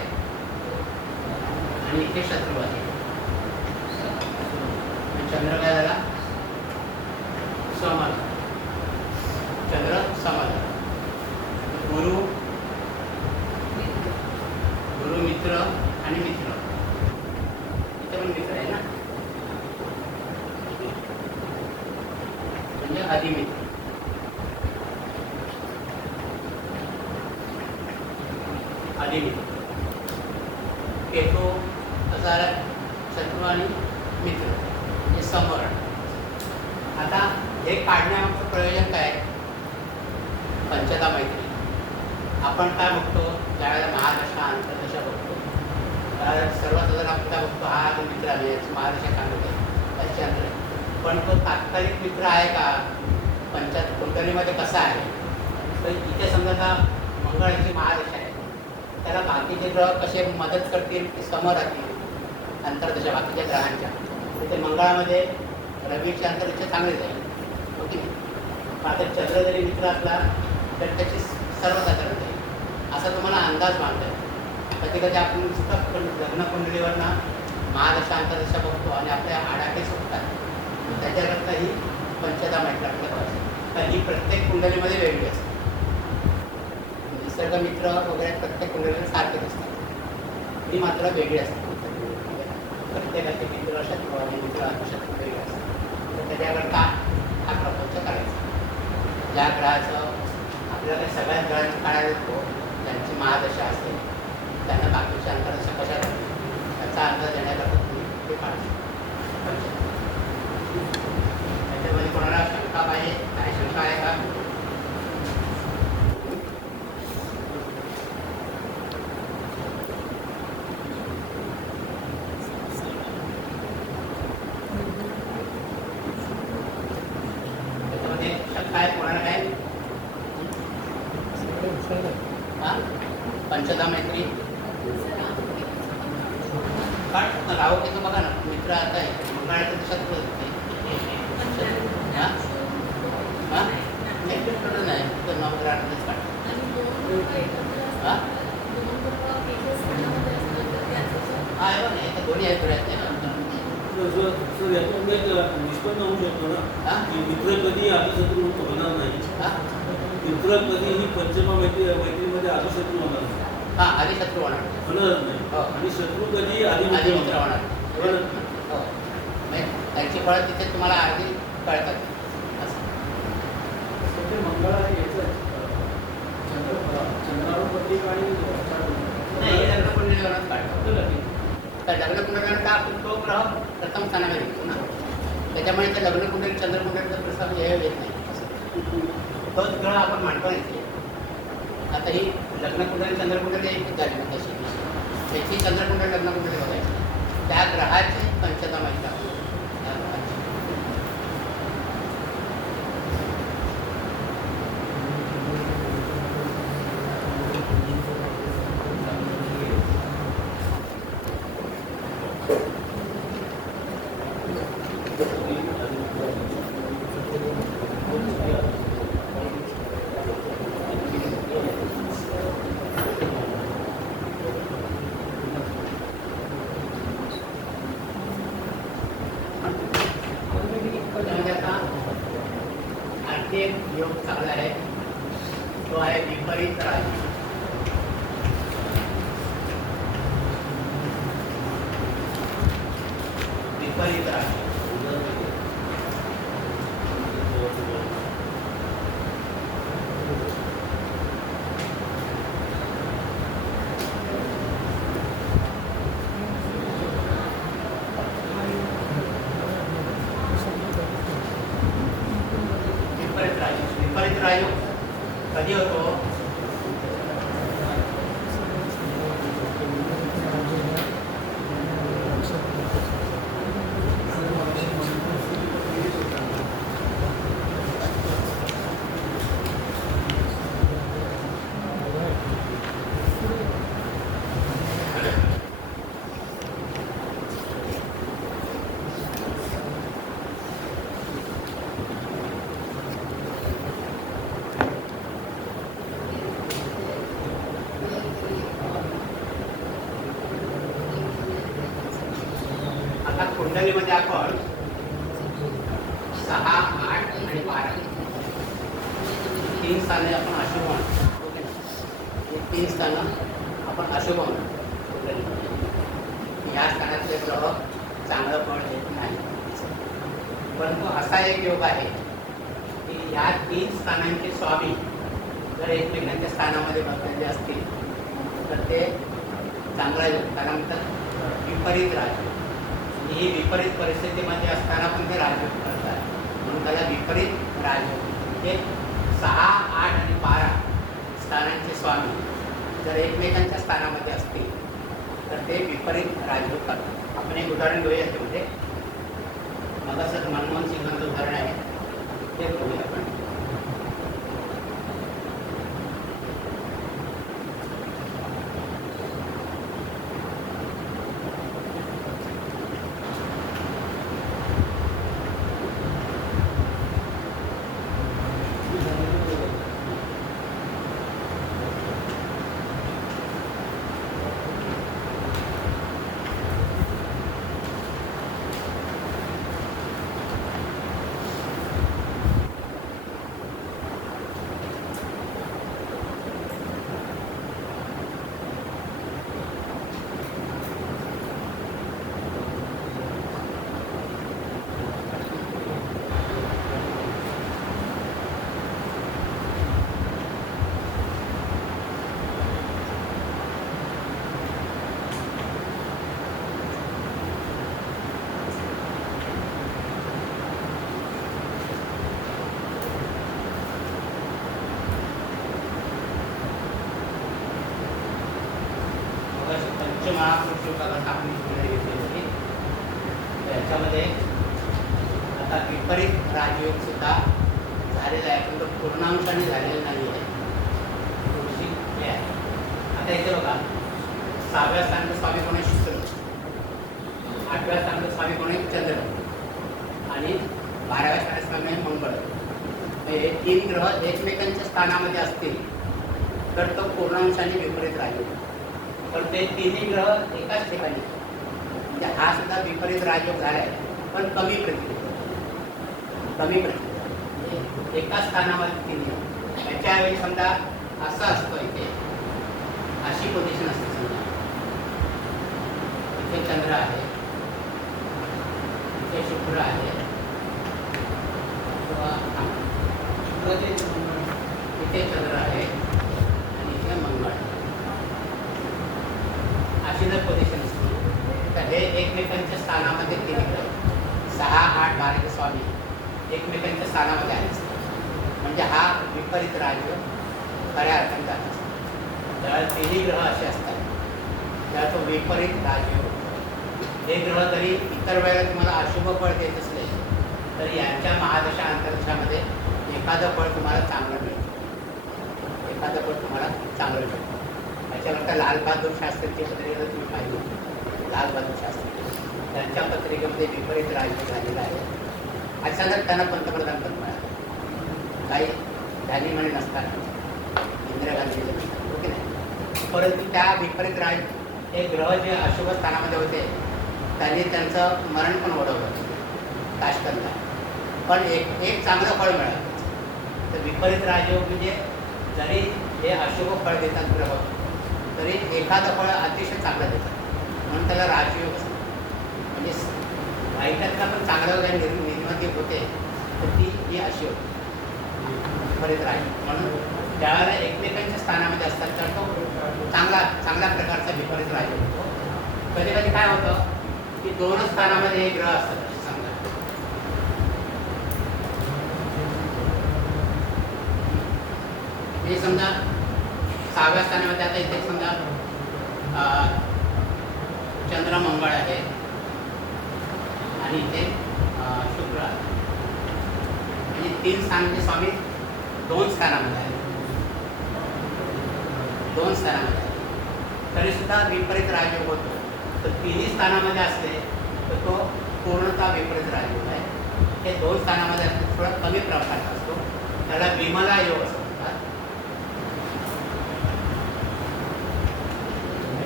आणि इथे शत्रू आहे. चंद्र काय झाला समज. चंद्र समज. गुरु. गुरु मित्र आणि मित्र. इथे पण मित्र आहे ना, म्हणजे अधिमित्र. केतू कसा शत्रू आणि मित्र हे समोर. आता हे काढण्यामागचं प्रयोजन काय. पंचदा मैत्री. आपण काय बघतो ज्यावेळेला महादशा अंतर्दशा बघतो सर्वसाधारण आपण काय बघतो, हा जो मित्र आहे महादशा सांगत आहे त्याची अंतर आहे. पण तो तात्कालिक मित्र आहे का पंचायत कुंडलीमध्ये कसा आहे. तर इथे समजा आता मंगळाची महादशा आहे, त्याला बाकीचे ग्रह कसे मदत करतील ते समोर राहतील अंतर्दशा बाकीच्या ग्रहांच्या. तिथे मंगळामध्ये रवीची अंतर्दशा चांगली जाईल. ओके. आता चंद्र जरी मित्र असला तर त्याची सर्वसाधारण जाईल असा तुम्हाला अंदाज मानता येईल. कधी कधी आपण नुसतं लग्नकुंडलीवर ना महादशा अंतर्दशा बघतो आणि आपल्या आडाखे सुटतात. त्याच्याकरता ही पंचदा म्हटलं आपल्याला. तर ही प्रत्येक कुंडलीमध्ये वेगळी असते. निसर्ग मित्र वगैरे प्रत्येक कुंडलीला सारखेच असतात. ही मात्र वेगळी असते. प्रत्येकाचे मित्र शत्रू आणि मित्र शत्रू वेगळे असतात. तर त्याच्याकरता हा प्रपंच करायचा. ज्या ग्रहाचं आपल्याला सगळ्याच ग्रहांचं काढायला येतो त्यांची महादशा असेल त्यांना बाकीची अंतर्दशा कशा राहतील त्याचा अंदाज देण्याकरता तुम्ही ते काढू शकता. त्याच्यामध्ये कोणाला शंका पाहिजे, काय शंका आहे का? त्याच्यामध्ये शंका आहे कोणाला काय? पंचदा मैत्री राहू केतू बघा ना मित्र आता आहे मंगळाचं पण होऊ शकतो ना हा? की मित्र कधी आजशत्रू होणार नाही. हा? मित्र कधीही पंचमा मैत्रीमध्ये आजशत्रू होणार नाही. हा, आधी शत्रू होणार. होणारच नाही. हो. आणि शत्रू कधी आधी आधी मित्र मित्र होणार. होणार. हो. म्हणजे त्यांची फळं तिथे तुम्हाला आधी कळतात. असं. ते मंगळ याचं चंद्रावर प्रतीक आणि नाही, हे लग्न कुंडलीवरच काढतो. तर लग्न कुंडलीनंतर आपण तो ग्रह प्रथम स्थानावर येतो ना, त्याच्यामुळे त्या लग्न कुंडली चंद्रकुंडलीचा प्रसंग हे येत नाही. तोच ग्रह आपण मांडतो नाही. आता ही लग्न कुंडली चंद्रकुंडली एकच झाली ना तशी. त्याची चंद्रकुंडली लग्न कुंडली बघायची. त्या ग्रहाची पंचता माहिती आपण त्या ग्रहाची. त्यामध्ये आता आणखी एक योग चांगला आहे, तो आहे विपरीत राज. विपरीत राज. विपरीत राजयोग कधी होतो? आता कुंडलीमध्ये आपण 6, 8 आणि 12 तीन स्थाने आपण अशुभ म्हणतो. ओके ना? हे तीन स्थानं आपण अशुभ म्हणतो कुंडलीमध्ये. या स्थानातले ग्रह चांगलं फळ देत नाही. परंतु असा एक योग आहे की या तीन स्थानांचे स्वामी जर एकमेकांच्या स्थानामध्ये बसलेले असतील तर ते चांगला योग. त्यानंतर विपरीत राजयोग. ही विपरीत परिस्थितीमध्ये असताना पण ते राजयोग करतात, म्हणून त्याला विपरीत राजयोग. हे 6, 8 आणि 12 स्थानांचे स्वामी जर एकमेकांच्या स्थानामध्ये असतील तर ते विपरीत राजयोग करतात. आपण एक उदाहरण घेऊया. त्यामध्ये मग असं मनमोहन सिंगांचं उदाहरण आहे, ते बघूया आपण. पंचमहापुरुषोत्तरात आपण कुंडली घेतली होती. त्याच्यामध्ये आता विपरीत राजयोग सुद्धा झालेला आहे, पण तो पूर्णांशाने झालेला नाही आहे. थोडीशी हे आहे. आता इथे बघा, 6व्या स्थानाचा स्वामी कोण आहे? शुक्र. 8व्या स्थानाचा स्वामी कोण आहे? चंद्र. आणि 12व्या स्थानाचा स्वामी आहे मंगळ. हे तीन ग्रह एकमेकांच्या स्थानामध्ये असतील तर तो पूर्णांशाने विपरीत राजयोग. पण ते तिन्ही ग्रह एकाच ठिकाणी, म्हणजे हा सुद्धा विपरीत राजयोग झाला आहे, पण कमी प्रतिकृती. कमी प्रतीक म्हणजे एका स्थानामध्ये 3 योग. त्याच्यावेळी समजा असं असतं इथे अशी पोझिशन असते समजा इथे चंद्र आहे, इथे शुक्र आहे किंवा इथे चंद्र आहे आणि इथे मंगळ आहे. अशी जर पोझिशन असते तर हे एकमेकांच्या स्थानामध्ये 3 ग्रह 6, 8, 12 स्वामी एकमेकांच्या स्थानामध्ये आले असतात. म्हणजे हा विपरीत राजयोग खऱ्या अर्थाने जात असतो. ज्यावेळेला 3 ग्रह असे असतात त्याला तो विपरीत राजयोग होतो. हे ग्रह जरी इतर वेळेला तुम्हाला अशुभ फळ देत असले तरी यांच्या महादशा अंतर्दशामध्ये एखादं फळ तुम्हाला चांगलं मिळतं. एखादं फळ तुम्हाला चांगलं मिळतं. त्याच्यानंतर लालबहादूर शास्त्रीची पत्रिका तुम्ही पाहिली, लालबहादूर शास्त्री त्यांच्या पत्रिकेमध्ये विपरीत राजयोग झालेला आहे. अचानक त्यांना पंतप्रधान पद मिळालं. काही त्यांनी म्हणे नसताना इंदिरा गांधी ओके नाही. परंतु त्या विपरीत हे ग्रह जे अशुभ स्थानामध्ये होते त्यांनी त्यांचं मरण पण ओढवलं ताशकंदला. पण एक चांगलं फळ मिळालं. तर विपरीत राजयोग म्हणजे जरी हे अशुभ फळ देतात ग्रह तरी एखादं फळ अतिशय चांगलं देतात म्हणून त्याला राजयोग असतं. म्हणजे वाईटातला पण चांगलं काही निर्मिती होते तर ती ही अशी होते विपरीत राजयोग. म्हणून त्यावेळेला एकमेकांच्या स्थानामध्ये असतात तर तो चांगल्या प्रकारचा विपरीत राजयोग होतो. कधी कधी काय होतं की 2 स्थानामध्ये हे ग्रह असतात समजा. हे समजा 6व्या स्थानामध्ये आता इथे समजा चंद्र मंगळ आहे आणि इथे शुक्र आहे. म्हणजे 3 स्थानांचे स्वामी 2 स्थानामध्ये आहे. 2 स्थानामध्ये आहे तरी सुद्धा विपरीत राजयोग होतो. तर 3 स्थानामध्ये असले तर तो पूर्णतः विपरीत राजयोग आहे. हे 2 स्थानामध्ये असले थोडा कमी प्रमाणात असतो. त्याला विमला योग असं म्हणतात.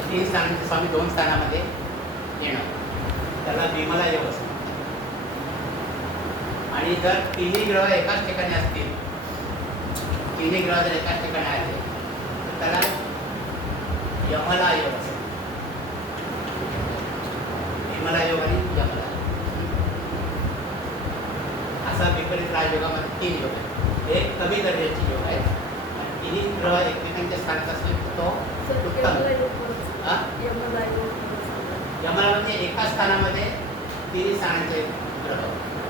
3 स्थानांचे स्वामी 2 स्थानामध्ये येणं त्याला विमला योग असं म्हणतात. आणि जर 3 ग्रह एकाच ठिकाणी असतील, 3 ग्रह जर एकाच ठिकाणी आले तर त्याला यमला योग असं विमला योग आणि यमला असा विपरीत राजयोगामध्ये 3 योग आहेत. एक कमी दर्जाचे योग आहेत आणि 3 ग्रह एकमेकांच्या स्थानात असले तो उत्तम. यमला म्हणजे एका स्थानामध्ये 3 स्थानांचे ग्रह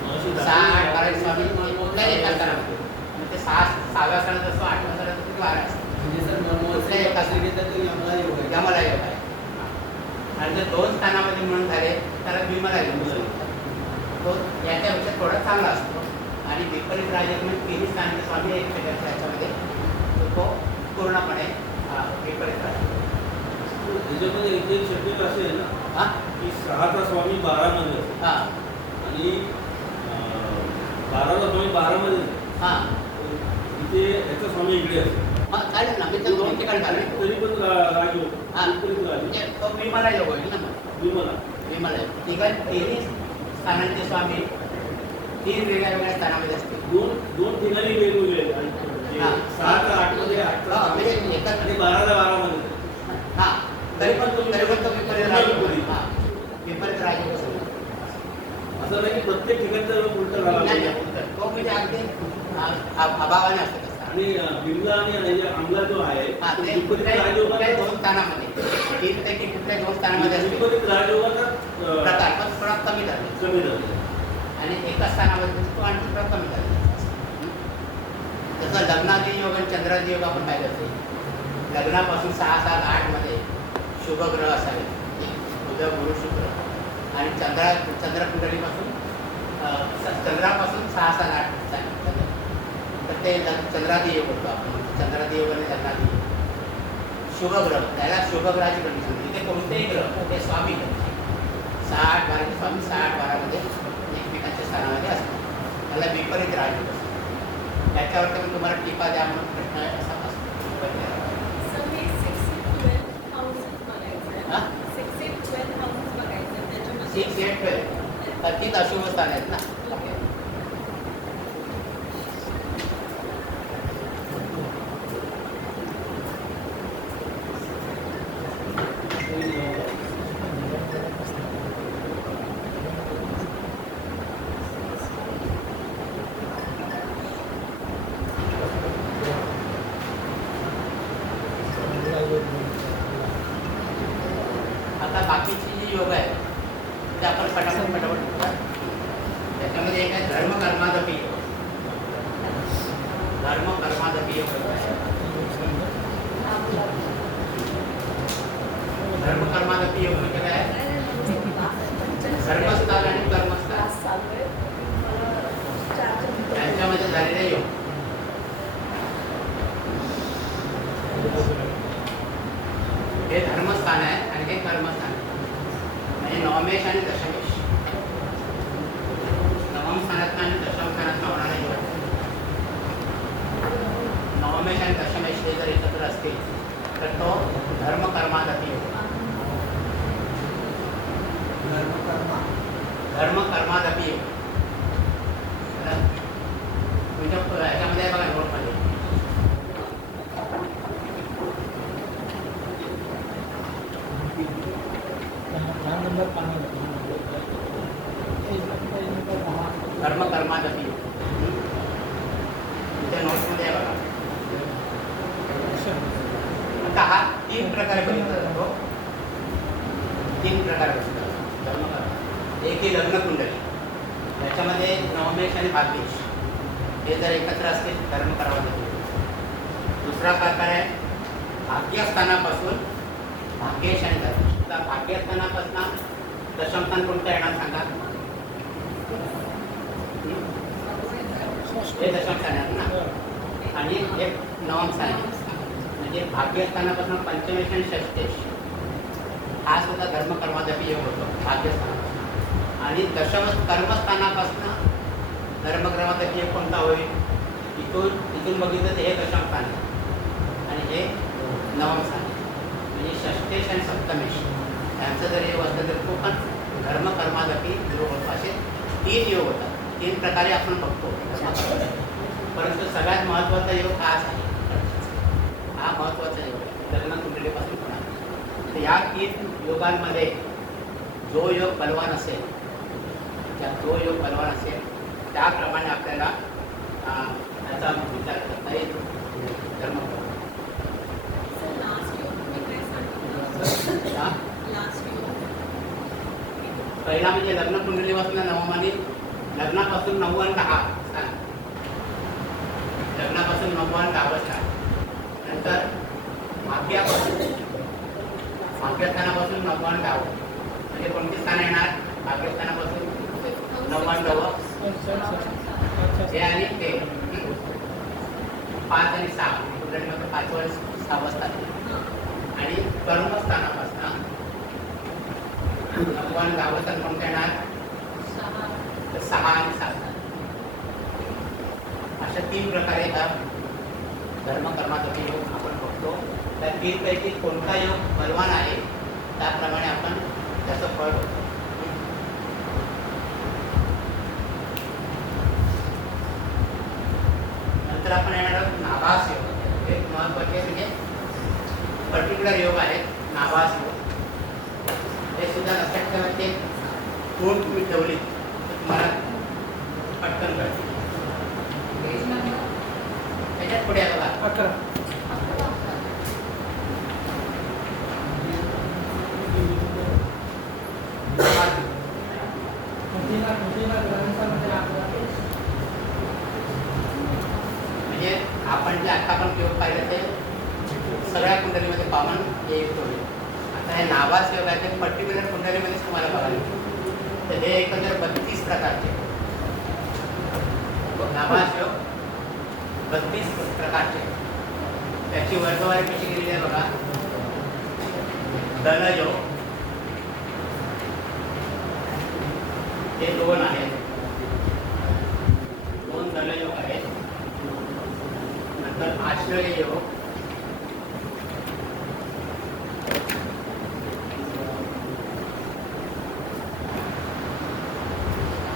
6, 8, 12 स्वामी कुठल्याही एका स्थानामध्ये म्हणजे 6व्या स्थानात असतो, 8व्या स्थानात असतो, 12 असतो. कुठल्याही एका यमला योग आहे. आणि जर 2 स्थानामध्ये म्हणून झाले त्याला विमला योग तो याच्यापेक्षा थोडा चांगला असतो. आणि विपरीत राजयोग म्हणजे 3 स्थानांचे स्वामी एकमेकांच्या याच्यामध्ये तो पूर्णपणे विपरीत राजयोग. त्याच्यामध्ये एक शक्यता अशी आहे ना की 6चा स्वामी 12 मध्ये असतो आणि 12चा स्वामी 12 मध्ये इथे याचा स्वामी इकडे असतो. चालेल ना, मी तर 2 ठिकाणी झालं तरी पण राजयोग विपरीत राजयोग म्हणजे तो विमला योग होईल ना. विमला योग 3 स्थानांचे स्वामी 3 वेगळ्या स्थानामध्ये असतील. 2 ठिकाणी वेगवेगळे 6चा 8 मध्ये 8चा आणि 12चा 12 मध्ये. तरी पण तो विपरीत राजयोग होईल. विपरीत राजयोग असं असं नाही की प्रत्येक ठिकाणचा उलट झाला तो म्हणजे अगदी अभावाने असतो. आणि बिमला आणि आमला जो आहे कुठल्याही 2 स्थानामध्ये 3 पैकी कुठल्या 2 स्थानामध्ये विपरीत राजयोगाचा प्रकार पण थोडा कमी झाला आणि एका स्थानामध्ये तो आणखी थोडा कमी झाला. जसं लग्नादी योग आणि चंद्रादी योग आपण पाहिलं असेल. लग्नापासून 6, 7, 8 मध्ये शुभ ग्रह असावे बुध, गुरु, शुक्र आणि चंद्रकुंडलीपासून चंद्रापासून 6, 7, 8 तर ते चंद्रादी योग होतो. आपण चंद्रादी योग आणि लग्नादी शुभ ग्रह त्याला शुभ ग्रहाची कंडिशन. इथे कोणतेही ग्रह ते स्वामी 6, 8, 12 स्वामी 6, 8, 12 मध्ये एकमेकांच्या स्थानामध्ये असतात. त्याला विपरीत राजयोग असतो. त्याच्यावरती मी तुम्हाला टीपा द्या म्हणून प्रश्न असा असतो. 6, 8, 12 तीच अशुभ स्थान आहेत ना. धर्म कर्मादपी योग होत आहे. धर्म कर्मादपी योग म्हणजे काय? धर्मस्थान आणि कर्मस्थान त्यांच्यामध्ये झालेले योग. हे धर्मस्थान आहे आणि हे कर्मस्थान आहे. म्हणजे नवमेश आणि दशमेश. नवम स्थानात आणि दशम स्थानात होणारा योग. नवमेश आणि दशमेश हे जर एकत्र असतील तर तो धर्म कर्मादपी योग. धर्म कर्मादपी योग. तुमच्या ह्याच्यामध्ये बघा नोटमध्ये धर्म कर्मादपी योग. तुमच्या नोट्समध्ये बघा. आता हा 3 प्रकारे बघितला जातो. 3 प्रकारे बघितला जातो धर्म कर्म. एक ही लग्न कुंडली, याच्यामध्ये नवमेश आणि भाग्येश हे जर एकत्र असतील धर्म कर्मादपी योग. दुसरा प्रकार आहे भाग्यस्थानापासून भाग्येश आणि धर्मेश. आता भाग्यस्थानापासून दशमस्थान कोणतं येणार सांगा? हे दशमस्थान आहे ना, आणि हे नवम स्थान आहे. म्हणजे भाग्यस्थानापासून पंचमेश आणि षष्टेश हा सुद्धा धर्म कर्मादपी योग होतो भाग्यस्थानापासून. आणि दशम कर्मस्थानापासून धर्म कर्मादपी योग कोणता होईल? इथून बघितलं तर हे दशम स्थान आहे आणि हे नवम स्थान आहे. म्हणजे षष्टेश आणि सप्तमेश यांचं जर योग असलं तर तो पण धर्म कर्मादपी योग होतो. असे 3 योग होतात. 3 प्रकारे आपण बघतो. परंतु सगळ्यात महत्त्वाचा योग हाच आहे. हा महत्त्वाचा योग आहे लग्न कुंडलीपासून होणार. तर या 3 योगांमध्ये जो योग बलवान असेल, जो योग बलवान असेल त्याप्रमाणे आपल्याला त्याचा विचार करता येईल. धर्म पहिला म्हणजे लग्न कुंडलीपासून नवम आणि लग्नापासून 9 आणि 10 स्थान. लग्नापासून 9 आणि 10 स्थान. नंतर भाग्यस्थानापासून 9 आणि 10 म्हणजे कोणती स्थान येणार? भाग्यस्थानापासून 9 आणि 10 हे आणि ते 5 आणि 6 कुंडलीमध्ये 5 आणि 6 स्थान. आणि कर्मस्थानापासून 9 आणि 10 स्थान कोणतं येणार? 6 आणि 7. अशा 3 प्रकारे धर्म कर्मादपी योग आपण बघतो. त्या 3 पैकी कोणता योग बलवान आहे त्याप्रमाणे आपण त्याचं फळ बघतो. नंतर आपण येणार आहोत नाभास योग. एक महत्त्वाचे म्हणजे पर्टिक्युलर योग आहेत नाभास योग. हे सुद्धा लक्षात ठेवा. ते कोण तुम्ही ठेवली तर तुम्हाला पटकन कळते. त्याच्यात पुढे आहे बघा 11. म्हणजे आपण जे आता आपण योग पाहिलं ते सगळ्या कुंडलीमध्ये कॉमन हे योग होईल. आता हे नाभास योग आहे ते पर्टिक्युलर कुंडलीमध्येच तुम्हाला बघायला मिळेल. तर हे एकंदर 32 प्रकारचे नाभास योग 32 प्रकारचे. त्याची वर्गवारी कशी केलेली आहे बघा. धनयोग हे 2 आहेत. 2 धनयोग आहेत. नंतर आश्रय योग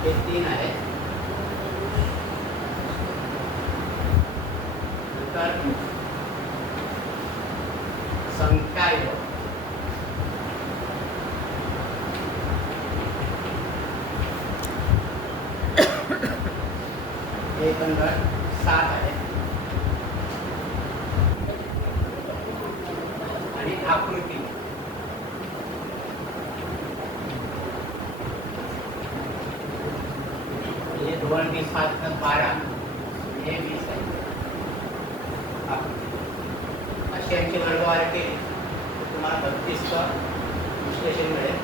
हे 3 आहेत. नंतर संख्या योग हे एकंदर 7 आहेत. आणि आकृती हे 2 आणि 7 12 हे 20 आहे. अशी यांची वर्गवारी केली तर तुम्हाला 32चं विश्लेषण मिळेल.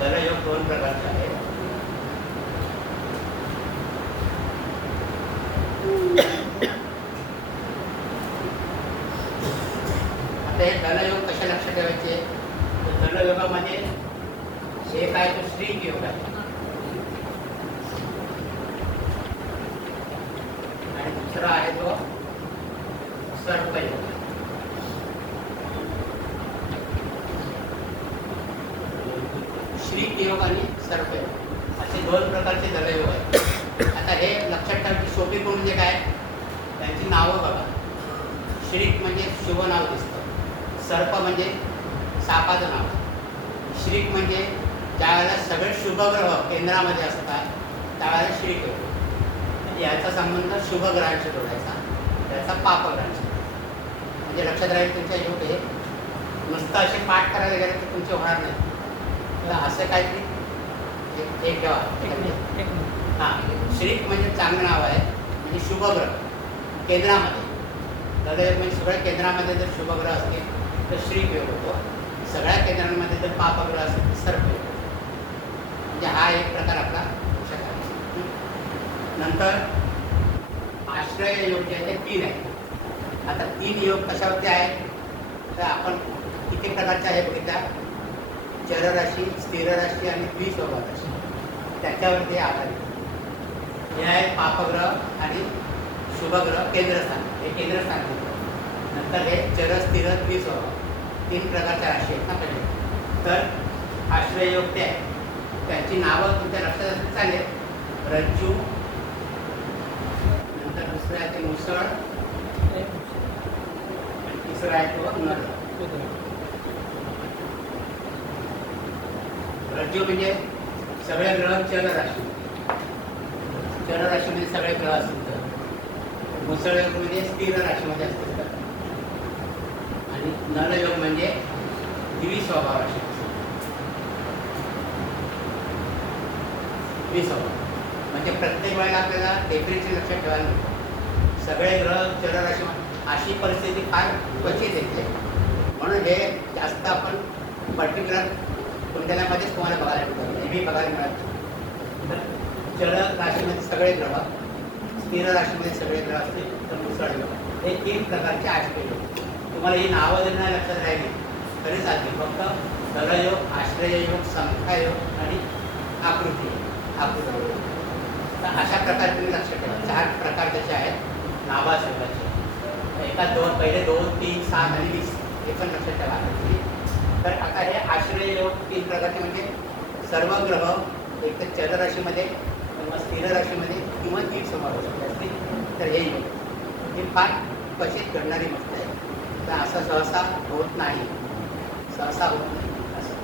दलयोग 2 प्रकारचे आहेत. आता हे दलयोग कशा लक्षात ठेवायचे? तर दलयोगामध्ये एक आहे तो श्रीक योग आहे आणि दुसरा आहे तो सर्पयोग. श्रीक योग आणि सर्पयोग असे 2 प्रकारचे दलयोग आहेत. आता हे लक्षात ठेवायची सोपी म्हणजे काय? त्यांची नावं बघा. श्रीक म्हणजे शुभ नाव दिसतं, सर्प म्हणजे सापाचं नाव, श्रीक म्हणजे ज्यावेळेला सगळे शुभग्रह केंद्रामध्ये असतात त्यावेळेला श्रीक होतो. म्हणजे याचा संबंध शुभग्रहांशी जोडायचा, त्याचा पापग्रहांशी. म्हणजे लक्षात राहील तुमच्या योग हे नुसतं असे पाठ करायला गेले तर तुमचे होणार नाही. तर असं काहीतरी एक ठेवा. हां, श्रीक म्हणजे चांगलं नाव आहे, म्हणजे शुभग्रह केंद्रामध्ये. दलयोग म्हणजे सगळ्या केंद्रामध्ये जर शुभग्रह असतील तर श्रीक योग होतो, सगळ्या केंद्रांमध्ये जर पापग्रह असतील तर सर्प योग. म्हणजे हा एक प्रकार आपला लक्षात आहे. नंतर आश्रय योग जे आहे ते 3 आहे. आता 3 योग कशावरती आहे तर आपण किती प्रकारचे आहे बघितल्या? चर राशी, स्थिर राशी आणि द्विस्वभाव राशी, त्याच्यावरती आधारित. हे आहे पापग्रह आणि शुभग्रह केंद्रस्थान, हे केंद्रस्थान होतं. नंतर हे चर, स्थिर, द्विस्वभाव 3 प्रकारच्या राशी आहेत ना पहिले. तर आश्रय योग ते आहे, त्यांची नावं तुमच्या लक्षात असली चालेल. रज्जू, नंतर दुसरं आहे ते मुसळ, आणि तिसरं आहे तो नर. रज्जू म्हणजे सगळे ग्रह चर राशी, चर राशीमध्ये सगळे ग्रह असतात. मुसळ योग म्हणजे स्थिर राशीमध्ये असतात. आणि नरयोग म्हणजे द्विस्वभाव राशी. द्विस्वभाव म्हणजे प्रत्येक वेळेला आपल्याला टेम्परेचर लक्षात ठेवायला मिळतं. सगळे ग्रह चर राशी अशी परिस्थिती फार क्वचित येते. म्हणून हे जास्त आपण पर्टिक्युलर कुंडल्यामध्येच तुम्हाला बघायला मिळतं, नेहमी बघायला मिळतं. तर चर राशीमध्ये सगळे ग्रह, स्थिर राशीमध्ये सगळे ग्रह असतील तर मुसळ योग. हे 3 प्रकारचे आश्रय योग. तुम्हाला ही नावं जर नाही लक्षात राहिली तरी चालते. फक्त दलयोग, आश्रय योग, संख्यायोग आणि आकृती योग. तर अशा प्रकारे तुम्ही लक्षात ठेवा. 4 प्रकार त्याचे आहेत नाभासयोगाचे. एका 2 पहिले 2, 3, 7 आणि 20 हे पण लक्षात ठेवा. तर आता हे आश्रय योग 3 प्रकारचे म्हणजे सर्व ग्रह एक तर चर राशीमध्ये किंवा स्थिर राशीमध्ये किंवा द्विस्वभाव राशीमध्ये असतील तर हे योग ही फार क्वचित घडणारी गोष्ट आहे. तर असं सहसा होत नाही, सहसा होत नाही असं.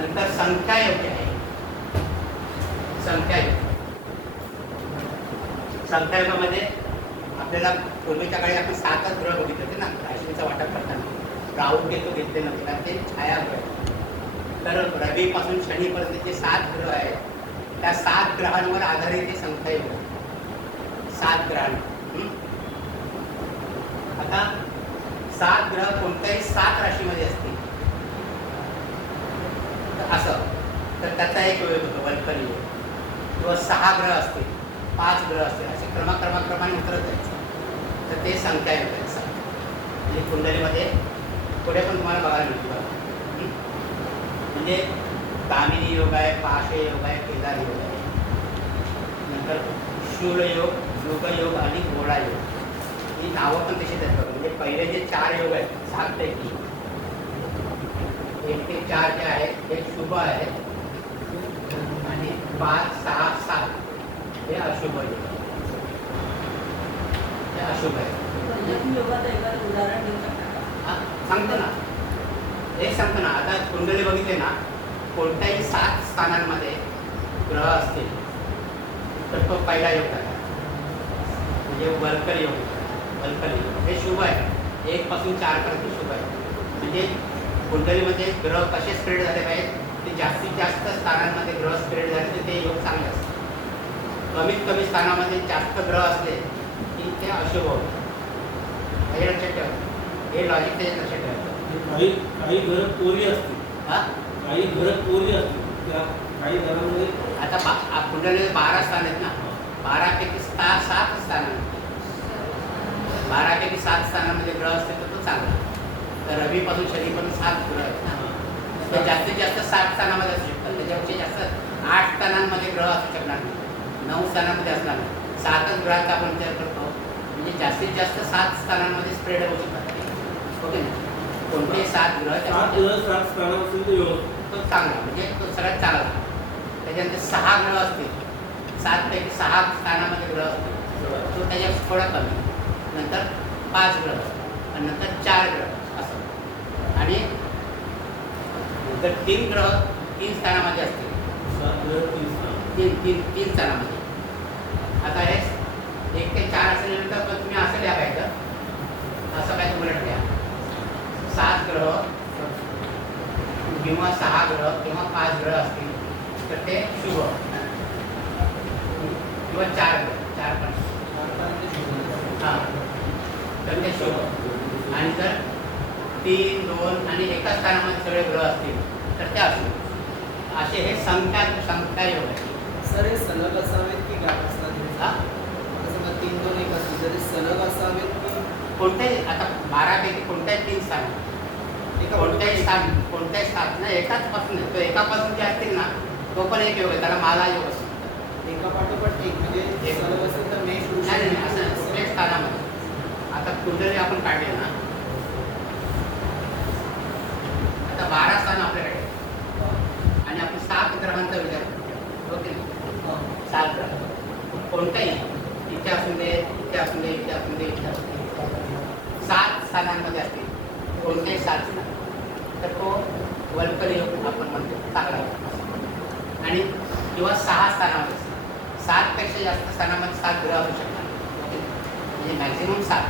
नंतर संख्यायोग आहे. संख्यायोग, संख्यायोगामध्ये आपल्याला पूर्वीच्या काळी आपण 7च ग्रह बघितले होते ना राशीचा वाटप करताना. राहू केतू घेतले नव्हते कारण ते छायाग्रह. तर रवीपासून शनीपर्यंत जे 7 ग्रह आहेत त्या 7 ग्रहांवर आधारित हे संख्यायोग. 7 ग्रहांवर. आता 7 ग्रह कोणत्याही 7 राशीमध्ये असतील तर असं तर त्याचा एक योग होतो वल्कली योग. किंवा 6 ग्रह असतील, 5 ग्रह असतील, असे क्रमाक्रमाने उतरत जायचं तर ते संख्यायोग आहेत. म्हणजे कुंडलीमध्ये पुढे पण तुम्हाला बघायला मिळतं. म्हणजे दामिनी योग आहे, पाशे योग आहे, केदार योग आहे, नंतर शूलयोग, योगयोग आणि गोळा योग. ही नावं पण तशीच आहेत. म्हणजे पहिले जे 4 योग आहेत 7 पैकी 1 ते 4 जे आहेत हे शुभ आहेत आणि 5, 6, 7 हे अशुभ योग. हे अशुभ आहे. उदाहरण देऊ शकता? सांगतो ना, एक सांगतो ना. आता कुंडली बघितले ना, कोणत्याही 7 स्थानांमध्ये ग्रह असतील तर तो पहिला योग झाला म्हणजे वल्कल योग. वल्कल योग हे शुभ आहे. 1 पासून 4 पर्यंत शुभ आहे. म्हणजे कुंडलीमध्ये ग्रह कसे स्प्रेड झाले पाहिजेत ते जास्तीत जास्त स्थानांमध्ये ग्रह स्प्रेड झाले तर ते योग चांगले असतात. कमीत कमी स्थानामध्ये जास्त ग्रह असले की ते अशुभ होतात. हे लक्षात ठेवा. हे लॉजिक त्याच्यात लक्षात ठेवायचं. काही काही घरं कोरी असतील, हां काही घरं कोरी असतील, त्या काही घरामध्ये आता कुंडलीमध्ये 12 स्थान आहेत ना. 12पैकी 7 स्थानं, 12पैकी 7 स्थानामध्ये ग्रह असतील तर तो चांगला. तर रवीपासून शनीपर्यंत 7 ग्रह आहेत ना. तर जास्तीत जास्त 7 स्थानामध्ये असू शकतात. त्याच्यापेक्षा जास्त 8 स्थानांमध्ये ग्रह असू शकणार नाही, 9 स्थानामध्ये असणार नाही. 7च ग्रहाचा आपण विचार करतो म्हणजे जास्तीत जास्त 7 स्थानांमध्ये स्प्रेड होऊ शकतात. ओके ना. कोणतेही 7 ग्रह 7 त्यामध्ये घर 7 स्थानावर असेल तर व्यवस्थित. तो चांगला म्हणजे तो सगळ्यात चांगला. त्याच्यानंतर 6 ग्रह असतील, 7पैकी 6 स्थानामध्ये ग्रह असतील तो त्याच्यात थोडा कमी. नंतर 5 ग्रह आणि नंतर 4 ग्रह असं. आणि जर 3 ग्रह 3 स्थानामध्ये असतील, 7 घर 3 स्थान. 3 स्थानामध्ये. आता हे 1 ते 4 असल्यानंतर पण तुम्ही असं लिहा पाहिजे, असं काय उलट लिहा. 7 ग्रह किंवा 6 ग्रह किंवा 5 ग्रह असतील तर ते शुभ, किंवा 4 ग्रह 4 पण हां तर ते शुभ. आणि जर 3, 2 आणि एका स्थानामध्ये सगळे ग्रह असतील तर ते अशुभ. असे हे संख्या योग आहे. सर हे सलग असावेत की गॅप असतात? हां समजा 3, 2, 1 असतील जरी सलग असावेत की कोणत्याही आता 12पैकी कोणत्याही 3 स्थान, कोणत्याही स्थान नाही, एकाच पासून तो एकापासून जे असतील ना तो पण एक योग आहे, त्याला माला योग असतो. एका पाठोपाठ एक म्हणजे सलग असेल तर मेष नाही नाही असं नाही. एक स्थानामध्ये आता कुंडली आपण काढले ना, आता 12 स्थान आपल्याकडे आहे. आणि आपण 7 ग्रहांचा विचार करतो. ओके ना. 7 ग्रह कोणत्याही इथे असून दे, इथे असून दे, इथे असून दे, इथे असून दे, 7 स्थानांमध्ये असतील कोणतेही 7 स्थान तर तो वल्कल योग आपण म्हणतो, चांगला योग. आणि किंवा 6 स्थानामध्ये 7पेक्षा जास्त स्थानामध्ये 7 ग्रह असू शकतात. ओके म्हणजे मॅक्झिमम 7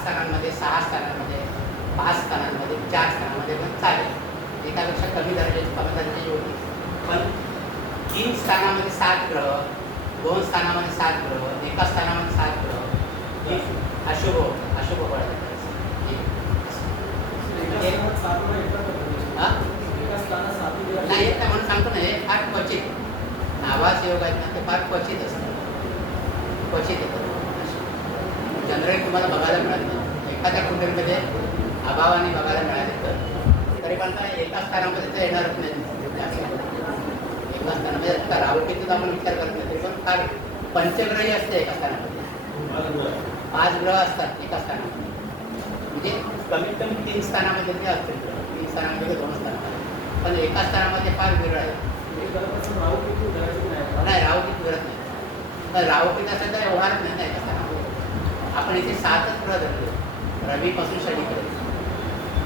स्थानांमध्ये, 6 स्थानांमध्ये, 5 स्थानांमध्ये, 4 स्थानांमध्ये पण चालेल. एकापेक्षा कमी दर्जाचे योग. पण 3 स्थानामध्ये 7 ग्रह, 2 स्थानामध्ये 7 ग्रह, एका स्थानामध्ये 7 ग्रह हे अशुभ फळ आहे. नाही येत नाही म्हणून सांगतो ना, हे फार क्वचित नावाचे योग आहेत ना ते फार क्वचित असतात, क्वचित येतात. जनरली तुम्हाला बघायला मिळत नाही. एखाद्या कुंडलीमध्ये अभावाने बघायला मिळाले तर तरी पण काय एका स्थानामध्ये तर येणारच नाही. एका स्थानामध्ये आता राहुकीचा आपण विचार करत नाही तरी पण फार पंचग्रही असते एका स्थानामध्ये. 5 ग्रह असतात एका स्थानामध्ये. म्हणजे कमीत कमी 3 स्थानामध्ये ते असतील. 3 स्थानामध्ये 2 स्थानामध्ये. पण एका स्थानामध्ये फार वेगळं आहे. नाही राहुकीत घडत नाही. तर राहुकीत असेल तर व्यवहारच नाही ना एका स्थानामध्ये. आपण इथे 7च ग्रह धरले रवीपासून शनीपर्यंत.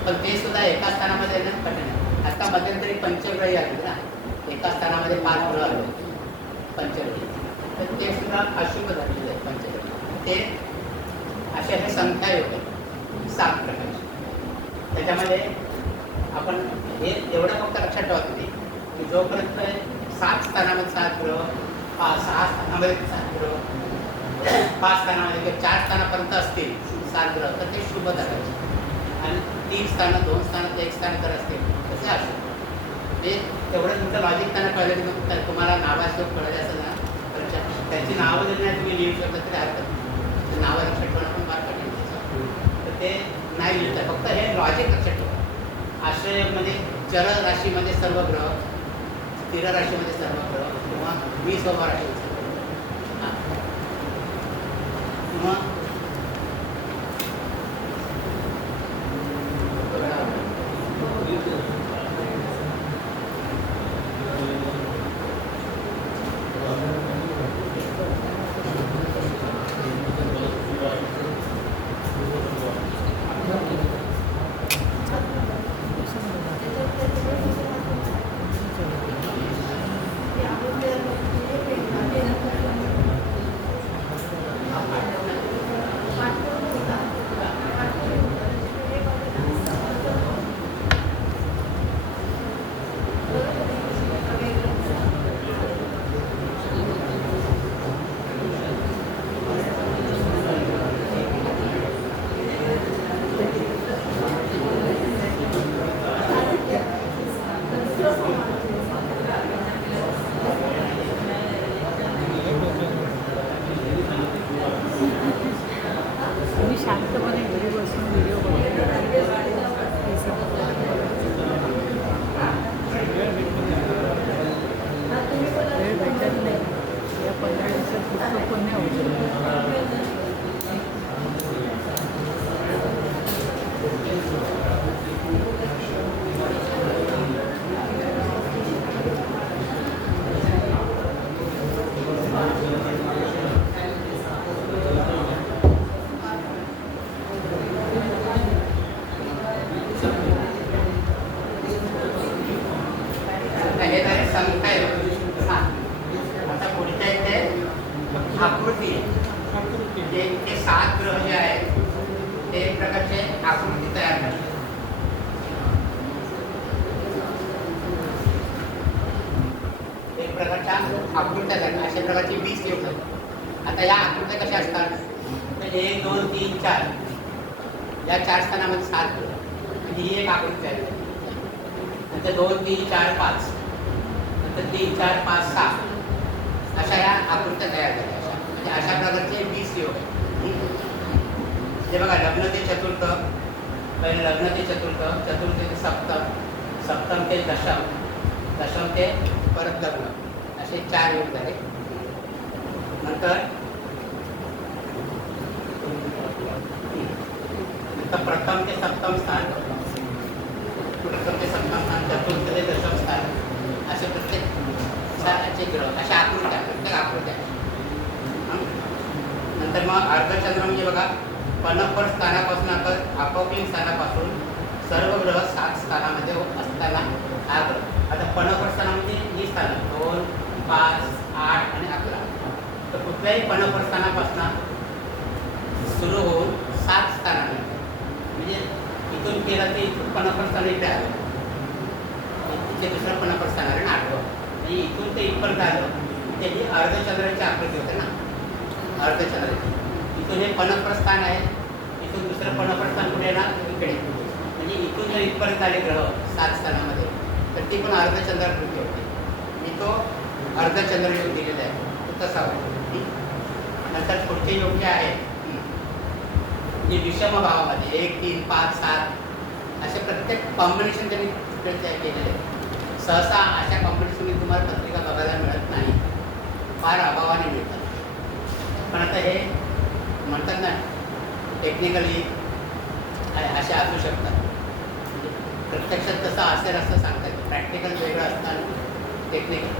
पण ते सुद्धा एका स्थानामध्ये येणं कठीण आहे. आता मध्यंतरी पंचग्रही आले ना, एका स्थानामध्ये 5 ग्रह आले पंचग्रही. तर ते सुद्धा अशुभ झालेले आहे पंचग्रही. ते असे हे संख्या योग आहे 7 प्रकारचे. त्याच्यामध्ये आपण हे एवढं फक्त लक्षात ठेवा तुम्ही की जोपर्यंत 7 स्थानामध्ये 7 ग्रह, 6 स्थानामध्ये 7 ग्रह, 5 स्थानामध्ये किंवा 4 स्थानापर्यंत असतील 7 ग्रह तर ते शुभ धरायचे. आणि 3 स्थानं, 2 स्थानं, 1 स्थान जर असतील तर ते अशुभ. ते तेवढं तुमचं लॉजिक त्यांना कळलं की तुम्हाला नावाचं कळले असेल ना तर त्याची नावं जर नाही तुम्ही लिहू शकता तरी हरकत नाही. नावं लक्षात ठेवणं पण फार कठीण आहे. तर ते नाही लिहितं, फक्त हे लॉजिक लक्षात ठेवा. आश्रयमध्ये चर राशीमध्ये सर्व ग्रह, स्थिर राशीमध्ये सर्व ग्रह किंवा 20 राशीमध्ये सर्व ग्रह. हां किंवा शांतपणे घरी बसून व्हिडिओ बघायला वेळ भेटत नाही. या 15 दिवसात पुस्तक पण नाही होऊ शकत. हे झाले संख्या योग. आता पुढच्या इथे आकृती जे ते 7 ग्रह जे आहेत ते एक प्रकारचे आकृती तयार करतात. एक प्रकारच्या आकृत्या तयार अशा प्रकारची 20 योग आहेत. आता या आकृत्या कशा असतात तर 1 2 3 4 या 4 स्थानामध्ये 7 ग्रह म्हणजे ही एक आकृती आहे. नंतर 2 3 4 5 नंतर 3 4 5 6 अशा या आकृत्या तयार झाल्या. म्हणजे अशा प्रकारचे 20 योग आहेत. जे बघा लग्न ते चतुर्थ, पहिले लग्न ते चतुर्थ, चतुर्थ ते सप्तम, सप्तम ते दशम, दशम ते परत लग्न, असे 4 योग झाले. नंतर प्रथम ते सप्तम स्थान, प्रथम ते सप्तम स्थान, चतुर्थ ते दशम स्थान, असे प्रत्येक स्थानाचे ग्रह अशा आकृत्या, प्रत्येक आकृत्या. नंतर मग अर्धचंद्र म्हणजे बघा पनपर स्थानापासून आपोपिक स्थानापासून सर्व ग्रह 7 स्थानामध्ये असताना हा ग्रह. आता पनपर स्थानामध्ये ही स्थानं 2 5 8 आणि 11. तर कुठल्याही पनपर स्थानापासून सुरू होऊन 7 स्थानांना म्हणजे इथून केलं ते इथून पनपर स्थान इकडे आलं, तिथे दुसरं पनपर स्थान आलं ना 8वं, म्हणजे इथून ते इथपर्यंत आलं. त्याची अर्धचंद्राची आकृती होते ना, अर्धचंद्राची. इथून हे पनपर स्थान आहे, इथून दुसरं पनपर स्थान कुठे येणार इकडे. म्हणजे इथून जर इथपर्यंत आले ग्रह 7 स्थानामध्ये तर ती पण अर्धचंद्राकृती होते. मी तो अर्धचंद्र योग दिलेला आहे तो तसा होतो. नंतर पुढचे योग जे आहे जे विषम भावामध्ये 1 3 5 7 असे प्रत्येक कॉम्बिनेशन त्यांनी केलेले. सहसा अशा कॉम्बिनेशनमध्ये तुम्हाला पत्रिका बघायला मिळत नाही, फार अभावाने मिळतात. पण आता हे म्हणतात ना टेक्निकली असे असू शकतात. प्रत्यक्षात तसं असेल असं सांगता येतं. प्रॅक्टिकल वेगळं असतं आणि टेक्निकल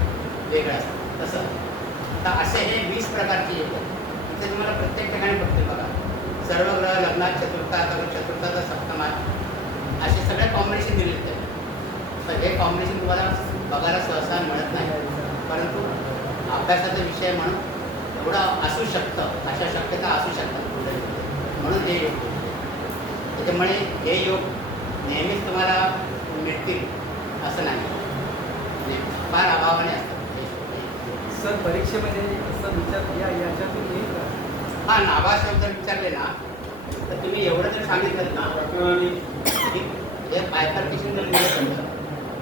वेगळं असतं तसं. आता असे हे 20 प्रकारचे योग आहेत. इथे तुम्हाला प्रत्येक ठिकाणी बघते बघा सर्व ग्रह लग्नात चतुर्थात, चतुर्थात सप्तमात असे सगळे कॉम्बिनेशन दिलेले आहेत. तर हे कॉम्बिनेशन तुम्हाला बघायला सहसा मिळत नाही, परंतु अभ्यासाचा विषय म्हणून एवढं असू शकतं, अशा शक्यता असू शकतात म्हणून हे योग. त्याच्यामुळे हे योग नेहमीच तुम्हाला मिळतील असं नाही, फार अभावाने असतात. सर परीक्षेमध्ये असं विचार याच्यातून येईल का? हा नाभास योग जर विचारले ना तर तुम्ही एवढं जर सांगितलं ना हे बायफर्केशन जर मिळत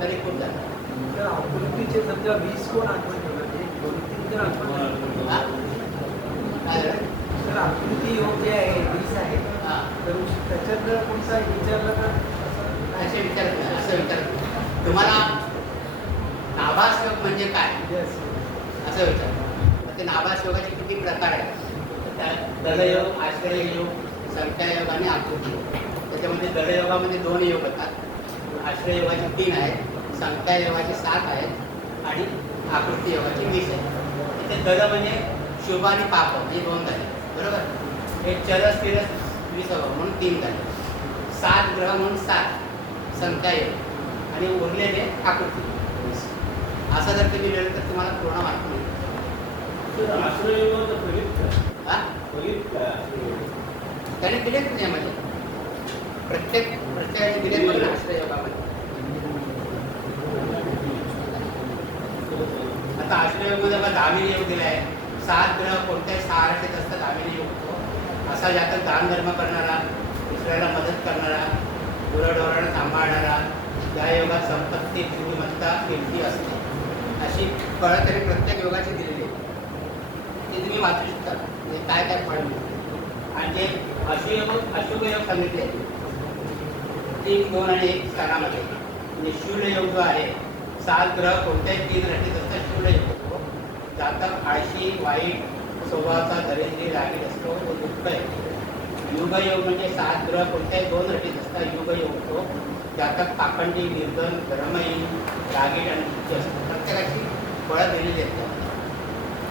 तरी खूप झालं. तर आकृतीचे समजा 20 कोण आठवण ठेवलं ते 2-3 जर आठवण काय झालं तर आकृती योग जे आहे 20 आहे तर त्याच्यात जर कोणता विचारलं तर असे विचारत नाही, असं विचारत नाही. तुम्हाला नाभास योग म्हणजे काय असं विचार. ते नाभास योगाचे किती प्रकार आहेत. दलयोग, आश्रययोग, संख्यायोग आणि आकृती योग. त्याच्यामध्ये दलयोगामध्ये 2 योग होतात, आश्रययोगाचे 3 आहेत, संख्यायोगाचे 7 आहेत आणि आकृती योगाचे 20 आहेत. ते दल म्हणजे शुभ आणि पाप हे 2 झाले बरोबर. एक चरस स्थिरस 20 म्हणून 3 झाले. 7 ग्रह म्हणून 7 संख्यायोग आणि उरलेले आकृती. असं जर तुम्ही लिहिलं तर तुम्हाला पूर्ण मार्क मिळतो. त्याने दिलेच नाही म्हणजे प्रत्येकाने दिले पण आश्रययोगामध्ये. आता आश्रययोगामध्ये बघा दामिनी योग दिला आहे. 7 ग्रह कोणत्याही 6 राशीत असतात. दामिनी योग होतो असा ज्यात दान धर्म करणारा, दुसऱ्याला मदत करणारा, गुरढोरांना सांभाळणारा, या योगात संपत्ती, बुद्धिमत्ता, कीर्ती असते. अशी फळं तरी प्रत्येक योगाची दिलेली आहे. ते तुम्ही वाचू शकता म्हणजे काय काय फळ मिळते. आणि जे अशुभ योग सांगितले 3, 2 आणि 1 स्थानामध्ये म्हणजे शूलयोग जो आहे 7 ग्रह कोणत्याही 3 राशीत असतात शूलयोग होतो. जातक आळशी वाईट स्वभावाचा दरिद्री रागीट असतो तो दुःख येतो. युगयोग म्हणजे 7 ग्रह कोणत्याही 2 राशीत असतात युगयोग होतो. जातक पाखंडी निर्धन गरमई रागीट आणि दुःखी असतो. प्रत्येकाची फळं दिलेली आहेत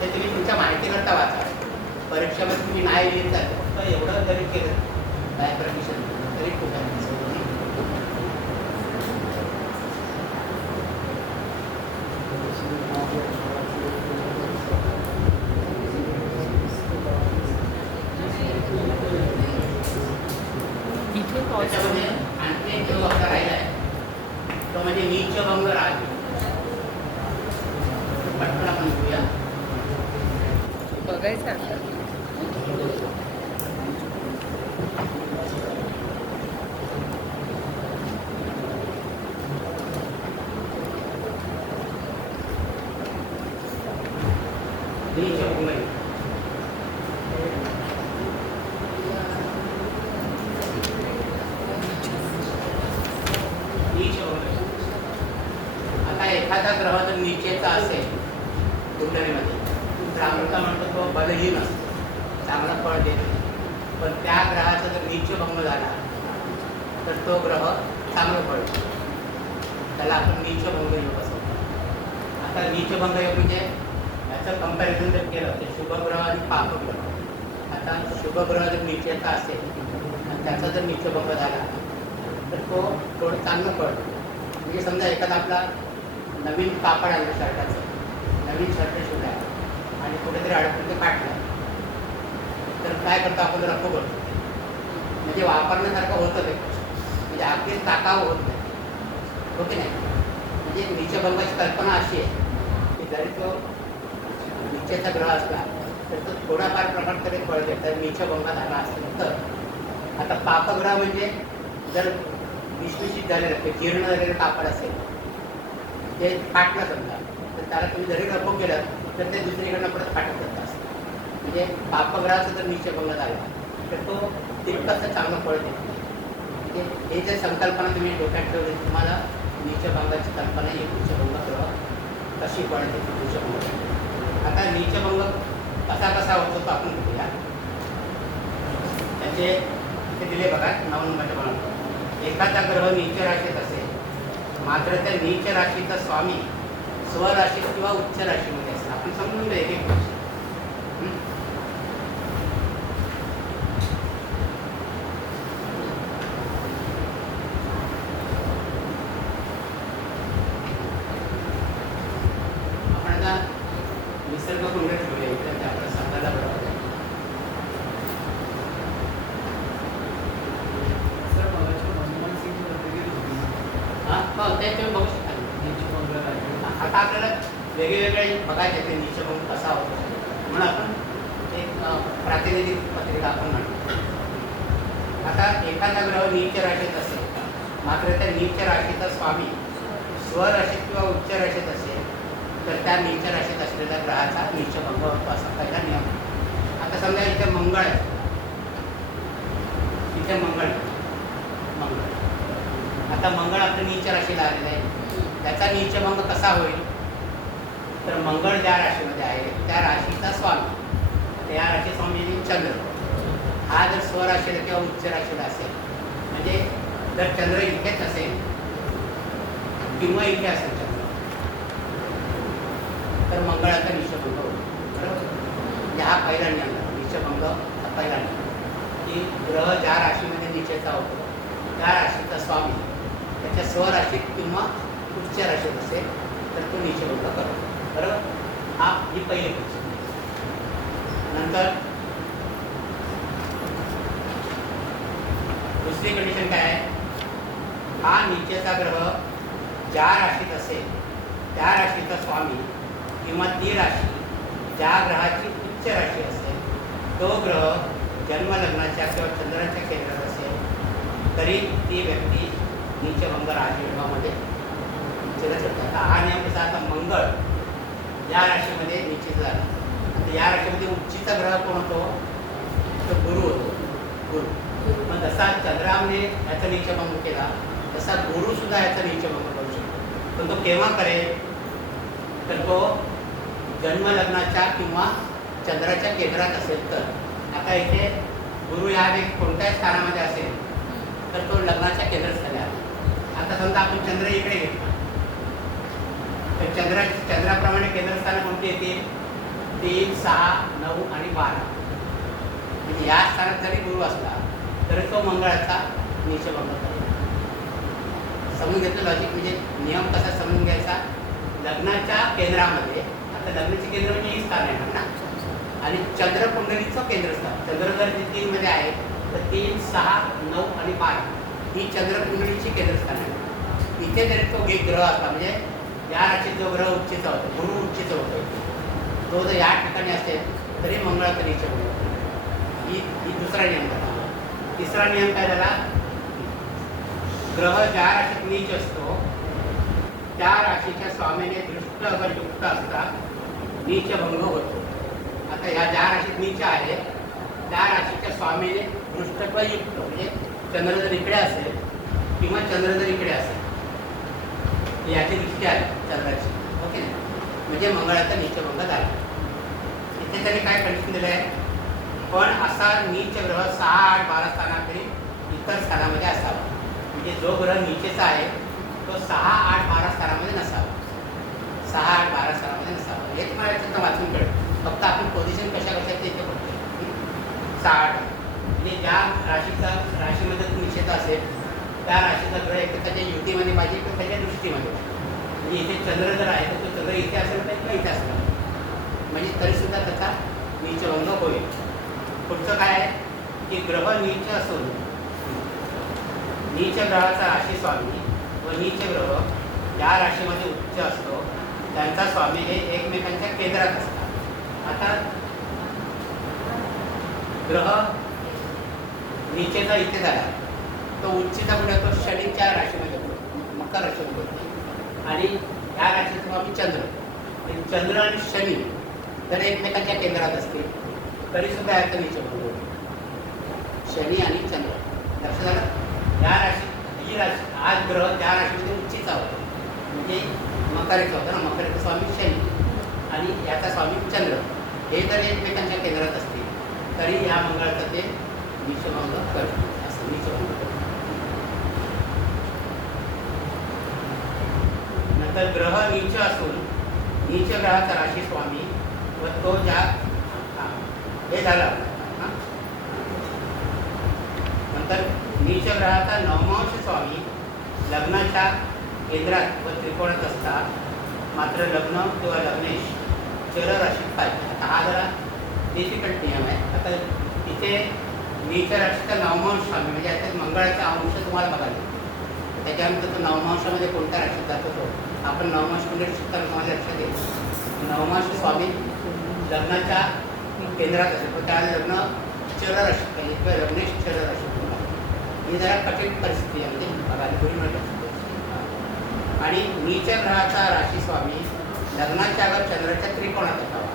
ते तुम्ही तुमच्या माहितीकरता वाचा. परीक्षेमध्ये तुम्ही नाही लिहित जात फक्त एवढं जरी केलं काय परमिशन तरी खूप आहे. त्याच्यामध्ये आणखी एक योग आपला राहिला आहे तो म्हणजे नीचभंग राग. पटकन आपण घेऊया. बघायचं आता. नीचभंग आता एखादा ग्रह जर नीचेचा असेल कुंडलीमध्ये तर अमृता म्हणतो तो बलहीन असतो चांगला फळ देत नाही. पण त्या ग्रहाचा जर नीचभंग झाला तर तो ग्रह चांगलं फळ देतो. त्याला आपण नीचभंग योग असं म्हणतो. आता नीचभंग योग म्हणजे याचं कंपॅरिझन जर केलं तर शुभग्रह आणि पापग्रह. आता शुभग्रह जर नीचेचा असेल आणि त्याचा जर नीचभंग झाला तर तो थोडं चांगलं फळ देतो. म्हणजे समजा एखादा आपला नवीन कापड आणलं शर्टाचं नवीन शर्ट शिवला आणि कुठेतरी अडकून ते काढलं तर काय करतो आपण रफू करतो. म्हणजे वापरण्यासारखं होतं ते म्हणजे अगदीच टाकावं होत नाही. हो की नाही. म्हणजे नीचभंगाची कल्पना अशी आहे की जरी तो नीचेचा ग्रह असला तर तो थोडाफार प्रमाणात तरी फळ देत तर नीचभंगात आला असेल तर. आता पापग्रह म्हणजे जर विषमिषित झालेलं ते जीर्ण झालेलं कापड असेल ते फाटलं समजा तर त्याला तुम्ही जरी रफू केलं तर ते दुसरीकडनं परत फाटत जात असतं. म्हणजे पापग्रहाचा जर नीचभंग झाला तर तो तितकंसं चांगलं फळ देत नाही. म्हणजे हे जर संकल्पना तुम्ही डोक्यात ठेवली तुम्हाला नीचभंगाची कल्पना येईल. नीचभंग ग्रह कशी फळ देते नीचभंग. आता नीचभंग कसा होतो तो आपण बघूया. त्याचे ते दिले बघा 9 नंबरच्या बनवतो. एखादा ग्रह नीच राशीत असेल मात्र त्या नीच राशीचा स्वामी स्वराशीत किंवा उच्च राशीमध्ये असेल. आपण समजून घ्या एक गोष्ट. आपण आता निसर्ग कुंड ठेवूया इकडे आपल्याला सांगायला बरोबर आहे. ते तुम्ही बघू शकाल. आता आपल्याला वेगवेगळे बघायचे ते नीचभंग कसा होतो म्हणून आपण एक प्रातिनिधिक पत्रिका आपण म्हणतो. आता एखादा ग्रह नीच राशीत असेल मात्र त्या नीच राशीचा स्वामी स्वराशीत किंवा उच्च राशीत असेल तर त्या नीच राशीत असलेल्या ग्रहाचा नीचभंग होतो असा पहिला नियम. आता समजा इथे मंगळ आहे इथे मंगळ आता मंगळ आपल्या नीच राशीला आलेलं आहे. त्याचा नीचभंग कसा होईल तर मंगळ ज्या राशीमध्ये आहे त्या राशीचा स्वामी त्या राशी स्वामी चंद्र हा जर स्वराशीला किंवा उच्च राशीला असेल म्हणजे जर चंद्र इथेच असेल किंवा इथे असेल चंद्र तर मंगळाचा नीचभंग होतो. बरोबर. म्हणजे हा पहिला नियम नीचभंग हा पहिला नियम की ग्रह ज्या राशीमध्ये नीचेचा होतो त्या राशीचा स्वामी त्याच्या स्वराशीत किंवा उच्च राशीत असेल तर तो नीचभंग करतो. बरोबर. ही पहिली गोष्ट. नंतर दुसरी कंडिशन काय आहे. हा नीचेचा ग्रह ज्या राशीत असेल त्या राशीचा स्वामी किंवा ती राशी ज्या ग्रहाची उच्च राशी असेल तो ग्रह जन्मलग्नाच्या किंवा चंद्राच्या केंद्रात असेल तरी ती व्यक्ती नीचभंग राजयोगामध्ये नीचेला चढते. आता हा नियम कसा आता मंगळ या राशीमध्ये निश्चित झाला. आता या राशीमध्ये उच्चीचा ग्रह कोण होतो तो गुरु होतो. जसा चंद्रामने याचा नीचभंग केला तसा गुरु सुद्धा याचा नीचभंग करू शकतो. पण तो केव्हा करेल तर तो जन्मलग्नाच्या किंवा चंद्राच्या केंद्रात असेल तर. आता इथे गुरु या कोणत्याही स्थानामध्ये असेल तर तो लग्नाच्या केंद्रस्थानी आला. आता समजा आपण चंद्र इकडे घेतला तर चंद्राप्रमाणे केंद्रस्थानं कोणती येतील? 3, 6, 9 आणि 12. म्हणजे या स्थानात जरी गुरु असला तरी तो मंगळाचा नीचभंग करेल. समजून घेतलं लॉजिक? म्हणजे नियम कसा समजून घ्यायचा? लग्नाच्या केंद्रामध्ये, आता लग्नाचे केंद्र म्हणजे ही स्थान आहे ना, आणि चंद्रकुंडलीचं केंद्रस्थान, चंद्र जर 3 मध्ये आहे तर 3, 6, 9 आणि 12 ही चंद्रकुंडलीची केंद्रस्थान आहे. इथे जरी तो ग्रह असला, म्हणजे या राशीत जो ग्रह उच्चीचा होतो, गुरु उच्चीचा होतो, तो जर या ठिकाणी असेल तरी मंगळाचा नीचभंग होतो. ही दुसरा नियम झाला. तिसरा नियम काय झाला? ग्रह ज्या राशीत नीच असतो त्या राशीच्या स्वामीने दृष्ट अगर युक्त असता नीचभंग होतो. आता या ज्या राशीत नीच आहे त्या राशीच्या स्वामीने दृष्टत्व युक्त, म्हणजे चंद्र जर इकडे असेल किंवा चंद्र जर इकडे असेल, याची दृष्टी आहे चंद्राची, ओके ना, म्हणजे मंगळाचा नीचभंग झाला. इथे त्यांनी काय कंडिशन दिलं आहे? पण असा नीच ग्रह 6, 8, 12 स्थानाखेरीज इतर स्थानामध्ये असावा. म्हणजे जो ग्रह नीचेचा आहे तो 6, 8, 12 स्थानामध्ये नसावा. 6, 8, 12 स्थानामध्ये नसावा. हेच मला याच्यात वाचून कळलं. फक्त आपण पोझिशन कशा कशाचे इथे बघतो. 6, 8 म्हणजे ज्या राशीमध्ये तो निश्चित असेल त्या राशीचा ग्रह एक त्याच्या युतीमध्ये पाहिजे किंवा त्याच्या दृष्टीमध्ये पाहिजे. म्हणजे इथे चंद्र जर आहे तर तो चंद्र इथे असेल पाहिजे किंवा इथे असला म्हणजे तरीसुद्धा त्याचा नीचभंग होईल. पुढचं काय आहे की ग्रह नीच असून नीच ग्रहाचा राशी स्वामी व नीच ग्रह ज्या राशीमध्ये उच्च असतो त्यांचा स्वामी हे एकमेकांच्या केंद्रात असतात. आता ग्रह नीचेचा इथे झाला, तो उच्चीचा कुठे होतो? शनीच्या राशीमध्ये होतो, मकर राशीमध्ये होतो. आणि या राशीचा स्वामी चंद्र आणि शनी जर एकमेकांच्या केंद्रात असतील तरीसुद्धा याचं नीचभंग होतो. शनी आणि चंद्र लक्षात झालं? या राशी, ही राशी, आज ग्रह त्या राशीमध्ये उच्चीचा होतो, म्हणजे मकरेचा होता ना, मकरेचा स्वामी शनी आणि याचा स्वामी चंद्र, हे जर एकमेकांच्या केंद्रात असतील तरी या मंगळाचं ते नीचभंग करतो. असं नीचभंग करतो. नंतर ग्रह नीच असून नीच ग्रहाचा राशी स्वामी व तो ज्या हे झालं. नंतर नीच ग्रहाचा नवमांश स्वामी लग्नाच्या केंद्रात व त्रिकोणात असतात मात्र लग्न किंवा लग्नेश चर राशीत पाहिजे. आता हा जरा डिफिकल्ट नियम आहे. आता इथे नीच राशीचा नवमांश स्वामी म्हणजे याच्यात मंगळाचा अंश तुम्हाला बघायला, त्याच्यानंतर तो नवमांशामध्ये कोणत्या राशीत जातो तो आपण नवमांश म्हणजे शिकताना तुम्हाला लक्षात येईल. नवमांश स्वामी लग्नाच्या केंद्रात असेल पण त्याला लग्न चर राशीत पाहिजे किंवा लग्नेश चर राशीत पाहिजे. ही जरा कठीण परिस्थिती आहे, म्हणजे बघायला थोडी मिळत. आणि नीच ग्रहाचा राशी स्वामी लग्नाच्या अगर चंद्राच्या त्रिकोणात असावा.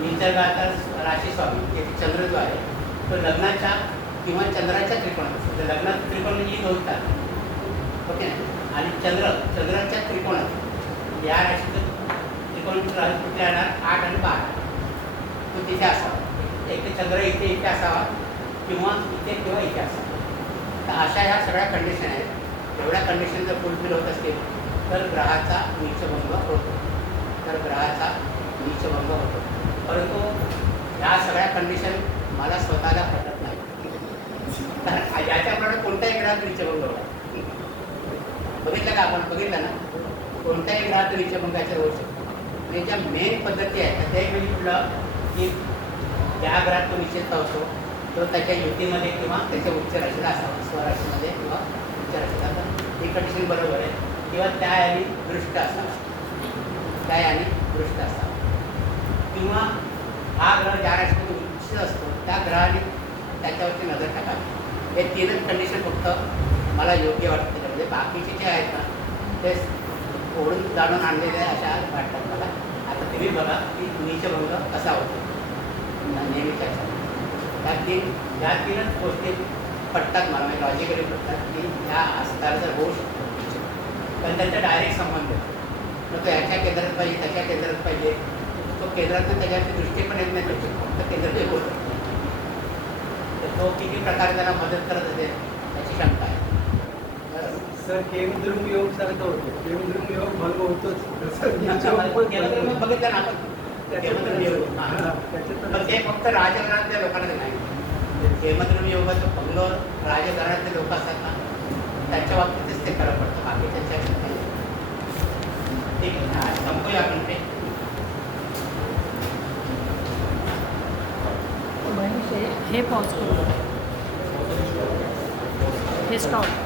नीच ग्रहाचा राशी स्वामी चंद्र जो आहे तो लग्नाच्या किंवा चंद्राच्या त्रिकोणात असतो. तर लग्नात त्रिकोण म्हणजे दोनतात, ओके ना. आणि चंद्राच्या त्रिकोणात या राशीचं त्रिकोण कुठे येणार? 8 आणि 12 तो तिथे असावा. एक चंद्र इथे असावा किंवा इथे किंवा इथे असावा. तर अशा ह्या सगळ्या कंडिशन आहेत. एवढ्या कंडिशन जर फुलफिल होत असतील तर ग्रहाचा नीचभंग होतो. परंतु ह्या सगळ्या कंडिशन मला स्वतःला पटत नाही. तर याच्याप्रमाणे कोणत्याही ग्रहात नीचभंग होता बघितलं का? आपण बघितलं ना, कोणत्याही ग्रहात नीचभंगाच्या होऊ शकतो. म्हणजे ज्या मेन पद्धती आहेत ते म्हणजे कुठलं की ज्या ग्रहात तो निश्चितता होतो तो त्याच्या युतीमध्ये किंवा त्याच्या उच्च राशीला असावा, स्वराशीमध्ये किंवा उच्च राशीला. ही कंडिशन बरोबर आहे. किंवा त्या याने दृष्ट असावा, किंवा हा ग्रह ज्या राशीमध्ये उच्च असतो त्या ग्रहाने त्याच्यावरती नजर टाकावी. हे 3च कंडिशन फक्त मला योग्य वाटतं. त्याच्यामध्ये बाकीचे जे आहेत ना ते ओढून जाणून आणलेले अशा वाटतात मला. आता तुम्ही बघा की नीचभंग कसा होतो नेहमीच्या. या 3च गोष्टी पटतात मला, म्हणजे लॉजिकली पटतात की ह्या आस्कार जर होऊ शकतो, पण त्यांचा डायरेक्ट संबंध आहे. मग तो ह्याच्या केंद्रात पाहिजे, त्याच्या केंद्रात पाहिजे, तो केंद्रातून त्याच्यावरती दृष्टी पण येत नाही त्याची, फक्त केंद्रात होतं. तर तो किती प्रकारे त्यांना मदत करत असेल त्याची शंका आहे. सर केंद्रुम योग सारखं होतं, केंद्रुम योग भंग होतोच. केंद्र बघितलं ना आपण, केंद्र योग. हां, पण ते फक्त राजकारणातल्या लोकांना नाही. केंद्र योगाचं भंग राजकारणातले लोक असतात ना, त्यांच्या बाबतीतच ते खरं पडतं, बाकी त्यांच्या नाही. ठीक आहे, संपूया आपण ते. हे पॉज करू, हे स्टॉप.